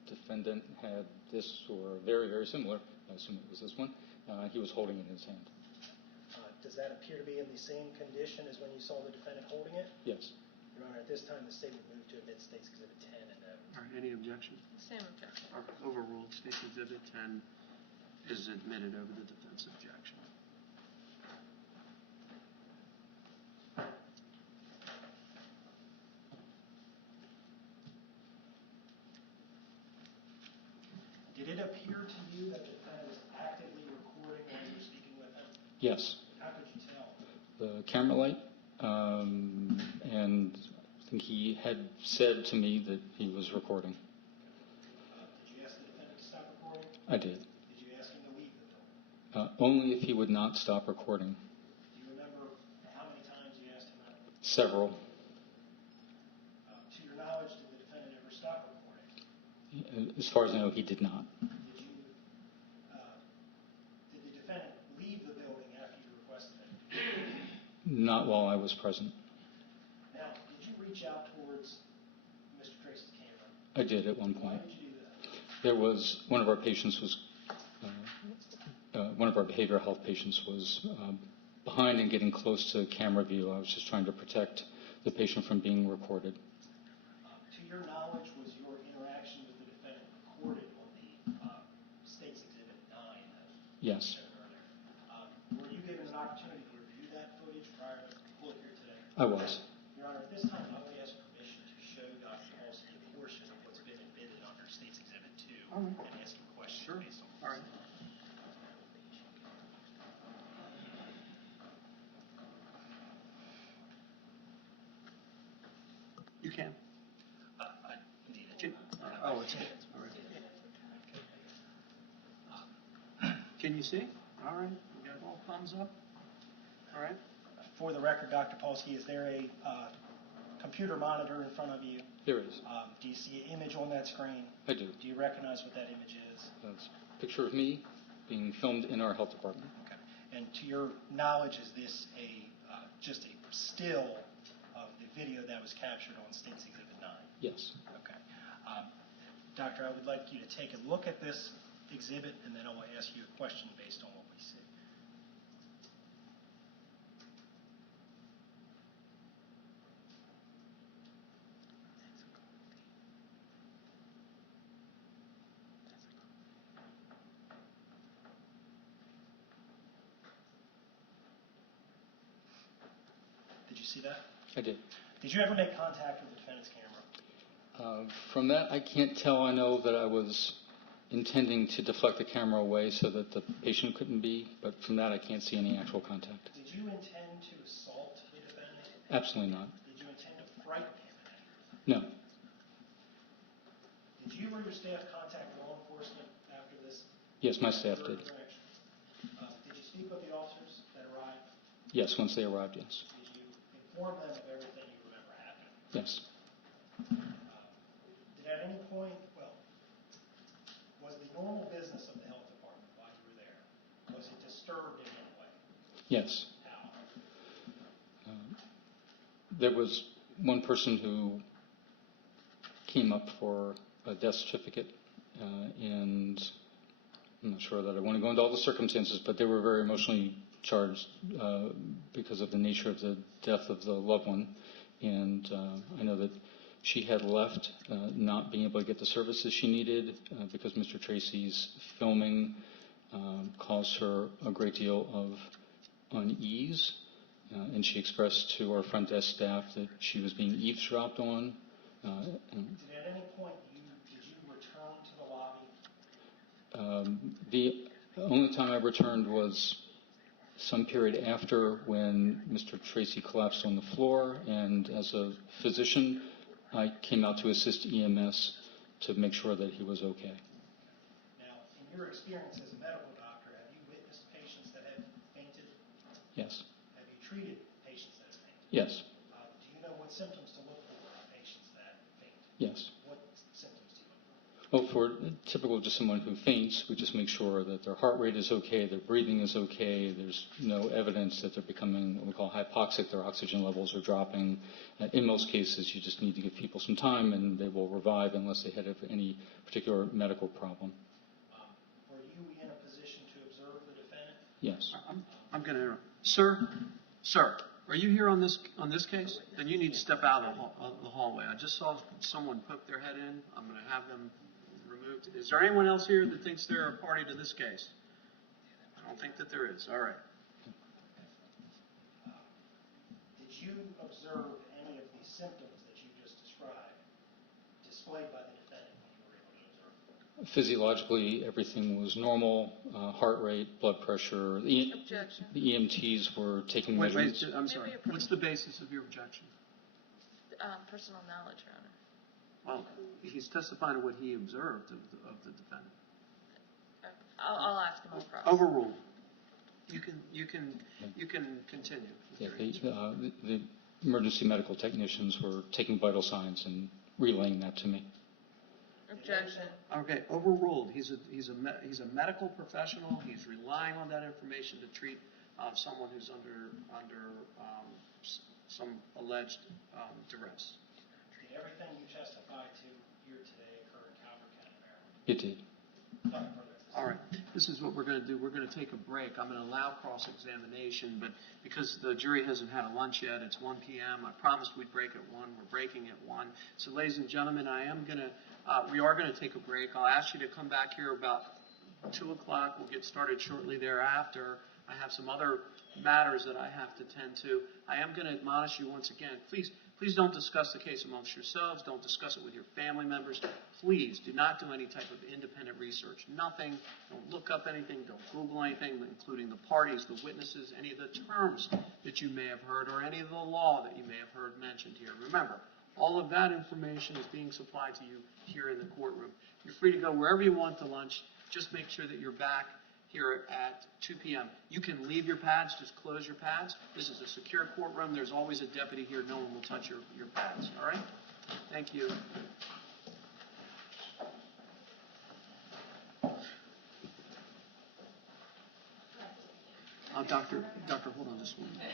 defendant had this or very, very similar. I assume it was this one. He was holding it in his hand. Does that appear to be in the same condition as when you saw the defendant holding it? Yes. Your Honor, at this time, the State would move to admit State's Exhibit 10 into evidence. All right. Any objection? Same objection. All right. Overruled. State's Exhibit 10 is admitted over the defense objection. Did it appear to you that the defendant was actively recording Yes. How could you tell? The camera light, and I think he had said to me that he was recording. Did you ask the defendant to stop recording? I did. Did you ask him to leave the building? Only if he would not stop recording. Do you remember how many times you asked him that? Several. To your knowledge, did the defendant ever stop recording? As far as I know, he did not. Did the defendant leave the building after you requested it? Not while I was present. Now, did you reach out towards Mr. Tracy's camera? I did at one Why point. did you do that? There was one of our patients was one of our behavioral health patients was behind and getting close to camera view. I was just trying to protect the patient from being recorded. To your knowledge, was your interaction with the defendant recorded on the State's Exhibit 9? Yes, Were you given an opportunity to review that footage prior to court here today? I was. Your Honor, at this time, I would ask permission to show Dr. Halsey a portion of what's been admitted under State's Exhibit 2 and ask him questions Sure. based on All right. You can. I need it. Oh, it's all right. Can you see? All right. We got all thumbs up. All right. For the record, Dr. Polsky, is there a computer monitor in front of you? There is. Do you see an image on that screen? I do. Do you recognize what that image is? That's a picture of me being filmed in our health department. Okay. And to your knowledge, is this just a still of the video that was captured on State's Exhibit 9? Yes. Okay. Doctor, I would like you to take a look at this exhibit, and then I will ask you a question based on what we see. Did you see that? I did. Did you ever make contact with the defendant's camera? From that, I can't tell. I know that I was intending to deflect the camera away so that the patient couldn't be, but from that, I can't see any actual contact. Did you intend to assault the defendant? Absolutely not. Did you intend to frighten him? No. Did you or your staff contact law enforcement after this? Yes, my staff did. Interaction? Did you speak with the officers that arrived? Yes, once they arrived, yes. Did you inform them of everything you remember happening? Yes. Did at any point, was the normal business of the health department while you were there, was it disturbed in any way? Yes. How? There was one person who came up for a death certificate, and I'm not sure that I want to go into all the circumstances, but they were very emotionally charged because of the nature of the death of the loved one. And I know that she had left not being able to get the services she needed because Mr. Tracy's filming caused her a great deal of unease. And she expressed to our front desk staff that she was being eavesdropped on. Did at any point did you return to the lobby? The only time I returned was some period after when Mr. Tracy collapsed on the floor, and as a physician, I came out to assist EMS to make sure that he was okay. Now, in your experience as a medical doctor, have you witnessed patients that have fainted? Yes. Have you treated patients that have fainted? Yes. Do you know what symptoms to look for in patients that faint? Yes. What symptoms do you look for? Well, for typical just someone who faints, we just make sure that their heart rate is okay, their breathing is okay, there's no evidence that they're becoming what we call hypoxic, their oxygen levels are dropping. In most cases, you just need to give people some time and they will revive unless they had any particular medical problem. Were you in a position to observe the defendant? Yes. I'm going to interrupt. Sir, are you here on this case? Then you need to step out of the hallway. I just saw someone poke their head in. I'm going to have them removed. Is there anyone else here that thinks they're a party to this case? I don't think that there is. All right. Did you observe any of the symptoms that you just described displayed by the defendant when you were able to observe them? Physiologically, everything was normal, heart rate, blood pressure. Objection. The EMTs were taking Wait, measurements. I'm sorry. What's the basis of your objection? Personal knowledge, Your Honor. Well, he's testifying to what he observed of the defendant. I'll ask him on cross. Overruled. You can continue. Yeah, the emergency medical technicians were taking vital signs and relaying that to me. Objection. Okay, overruled. He's a medical professional. He's relying on that information to treat someone who's under some alleged duress. Did everything you testified to here today occur in Calvert County, Maryland? It did. All right, this is what we're going to do. We're going to take a break. I'm going to allow cross-examination, but because the jury hasn't had a lunch yet, it's 1 p.m. I promised we'd break at 1. We're breaking at 1. So, ladies and gentlemen, we are going to take a break. I'll ask you to come back here about 2 o'clock. We'll get started shortly thereafter. I have some other matters that I have to tend to. I am going to admonish you once again. Please don't discuss the case amongst yourselves. Don't discuss it with your family members. Please do not do any type of independent research. Nothing. Don't look up anything. Don't Google anything, including the parties, the witnesses, any of the terms that you may have heard, or any of the law that you may have heard mentioned here. Remember, all of that information is being supplied to you here in the courtroom. You're free to go wherever you want to lunch. Just make sure that you're back here at 2 p.m. You can leave your pads, just close your pads. This is a secure courtroom. There's always a deputy here. No one will touch your pads, all right? Thank you. Doctor, hold on just one minute.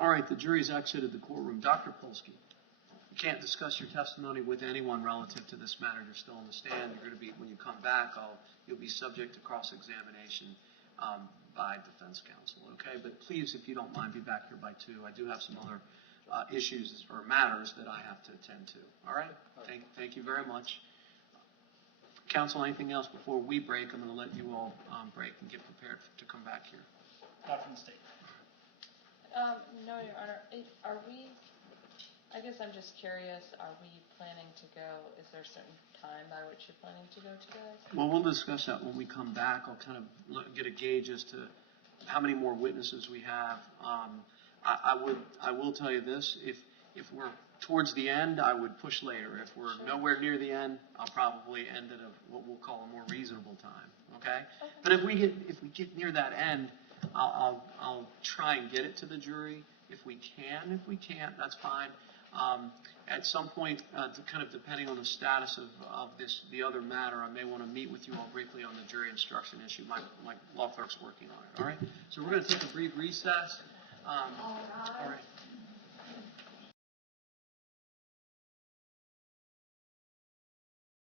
All right, the jury's exited the courtroom. Dr. Polsky, you can't discuss your testimony with anyone relative to this matter. You're still on the stand. You're going to be, when you come back, you'll be subject to cross-examination by defense counsel, okay? But please, if you don't mind, be back here by 2. I do have some other issues or matters that I have to attend to, all right? Thank you very much. Counsel, anything else before we break? I'm going to let you all break and get prepared to come back here. Not from the state. No, Your Honor. I guess I'm just curious, are we planning to go, is there a certain time by which you're planning to go today? Well, we'll discuss that when we come back. I'll kind of get a gauge as to how many more witnesses we have. I will tell you this, if we're towards the end, I would push later. If we're nowhere near the end, I'll probably end at what we'll call a more reasonable time, okay? But if we get near that end, I'll try and get it to the jury if we can. If we can't, that's fine. At some point, kind of depending on the status of the other matter, I may want to meet with you all briefly on the jury instruction issue. My law clerk's working on it, all right? So we're going to take a brief recess. All right.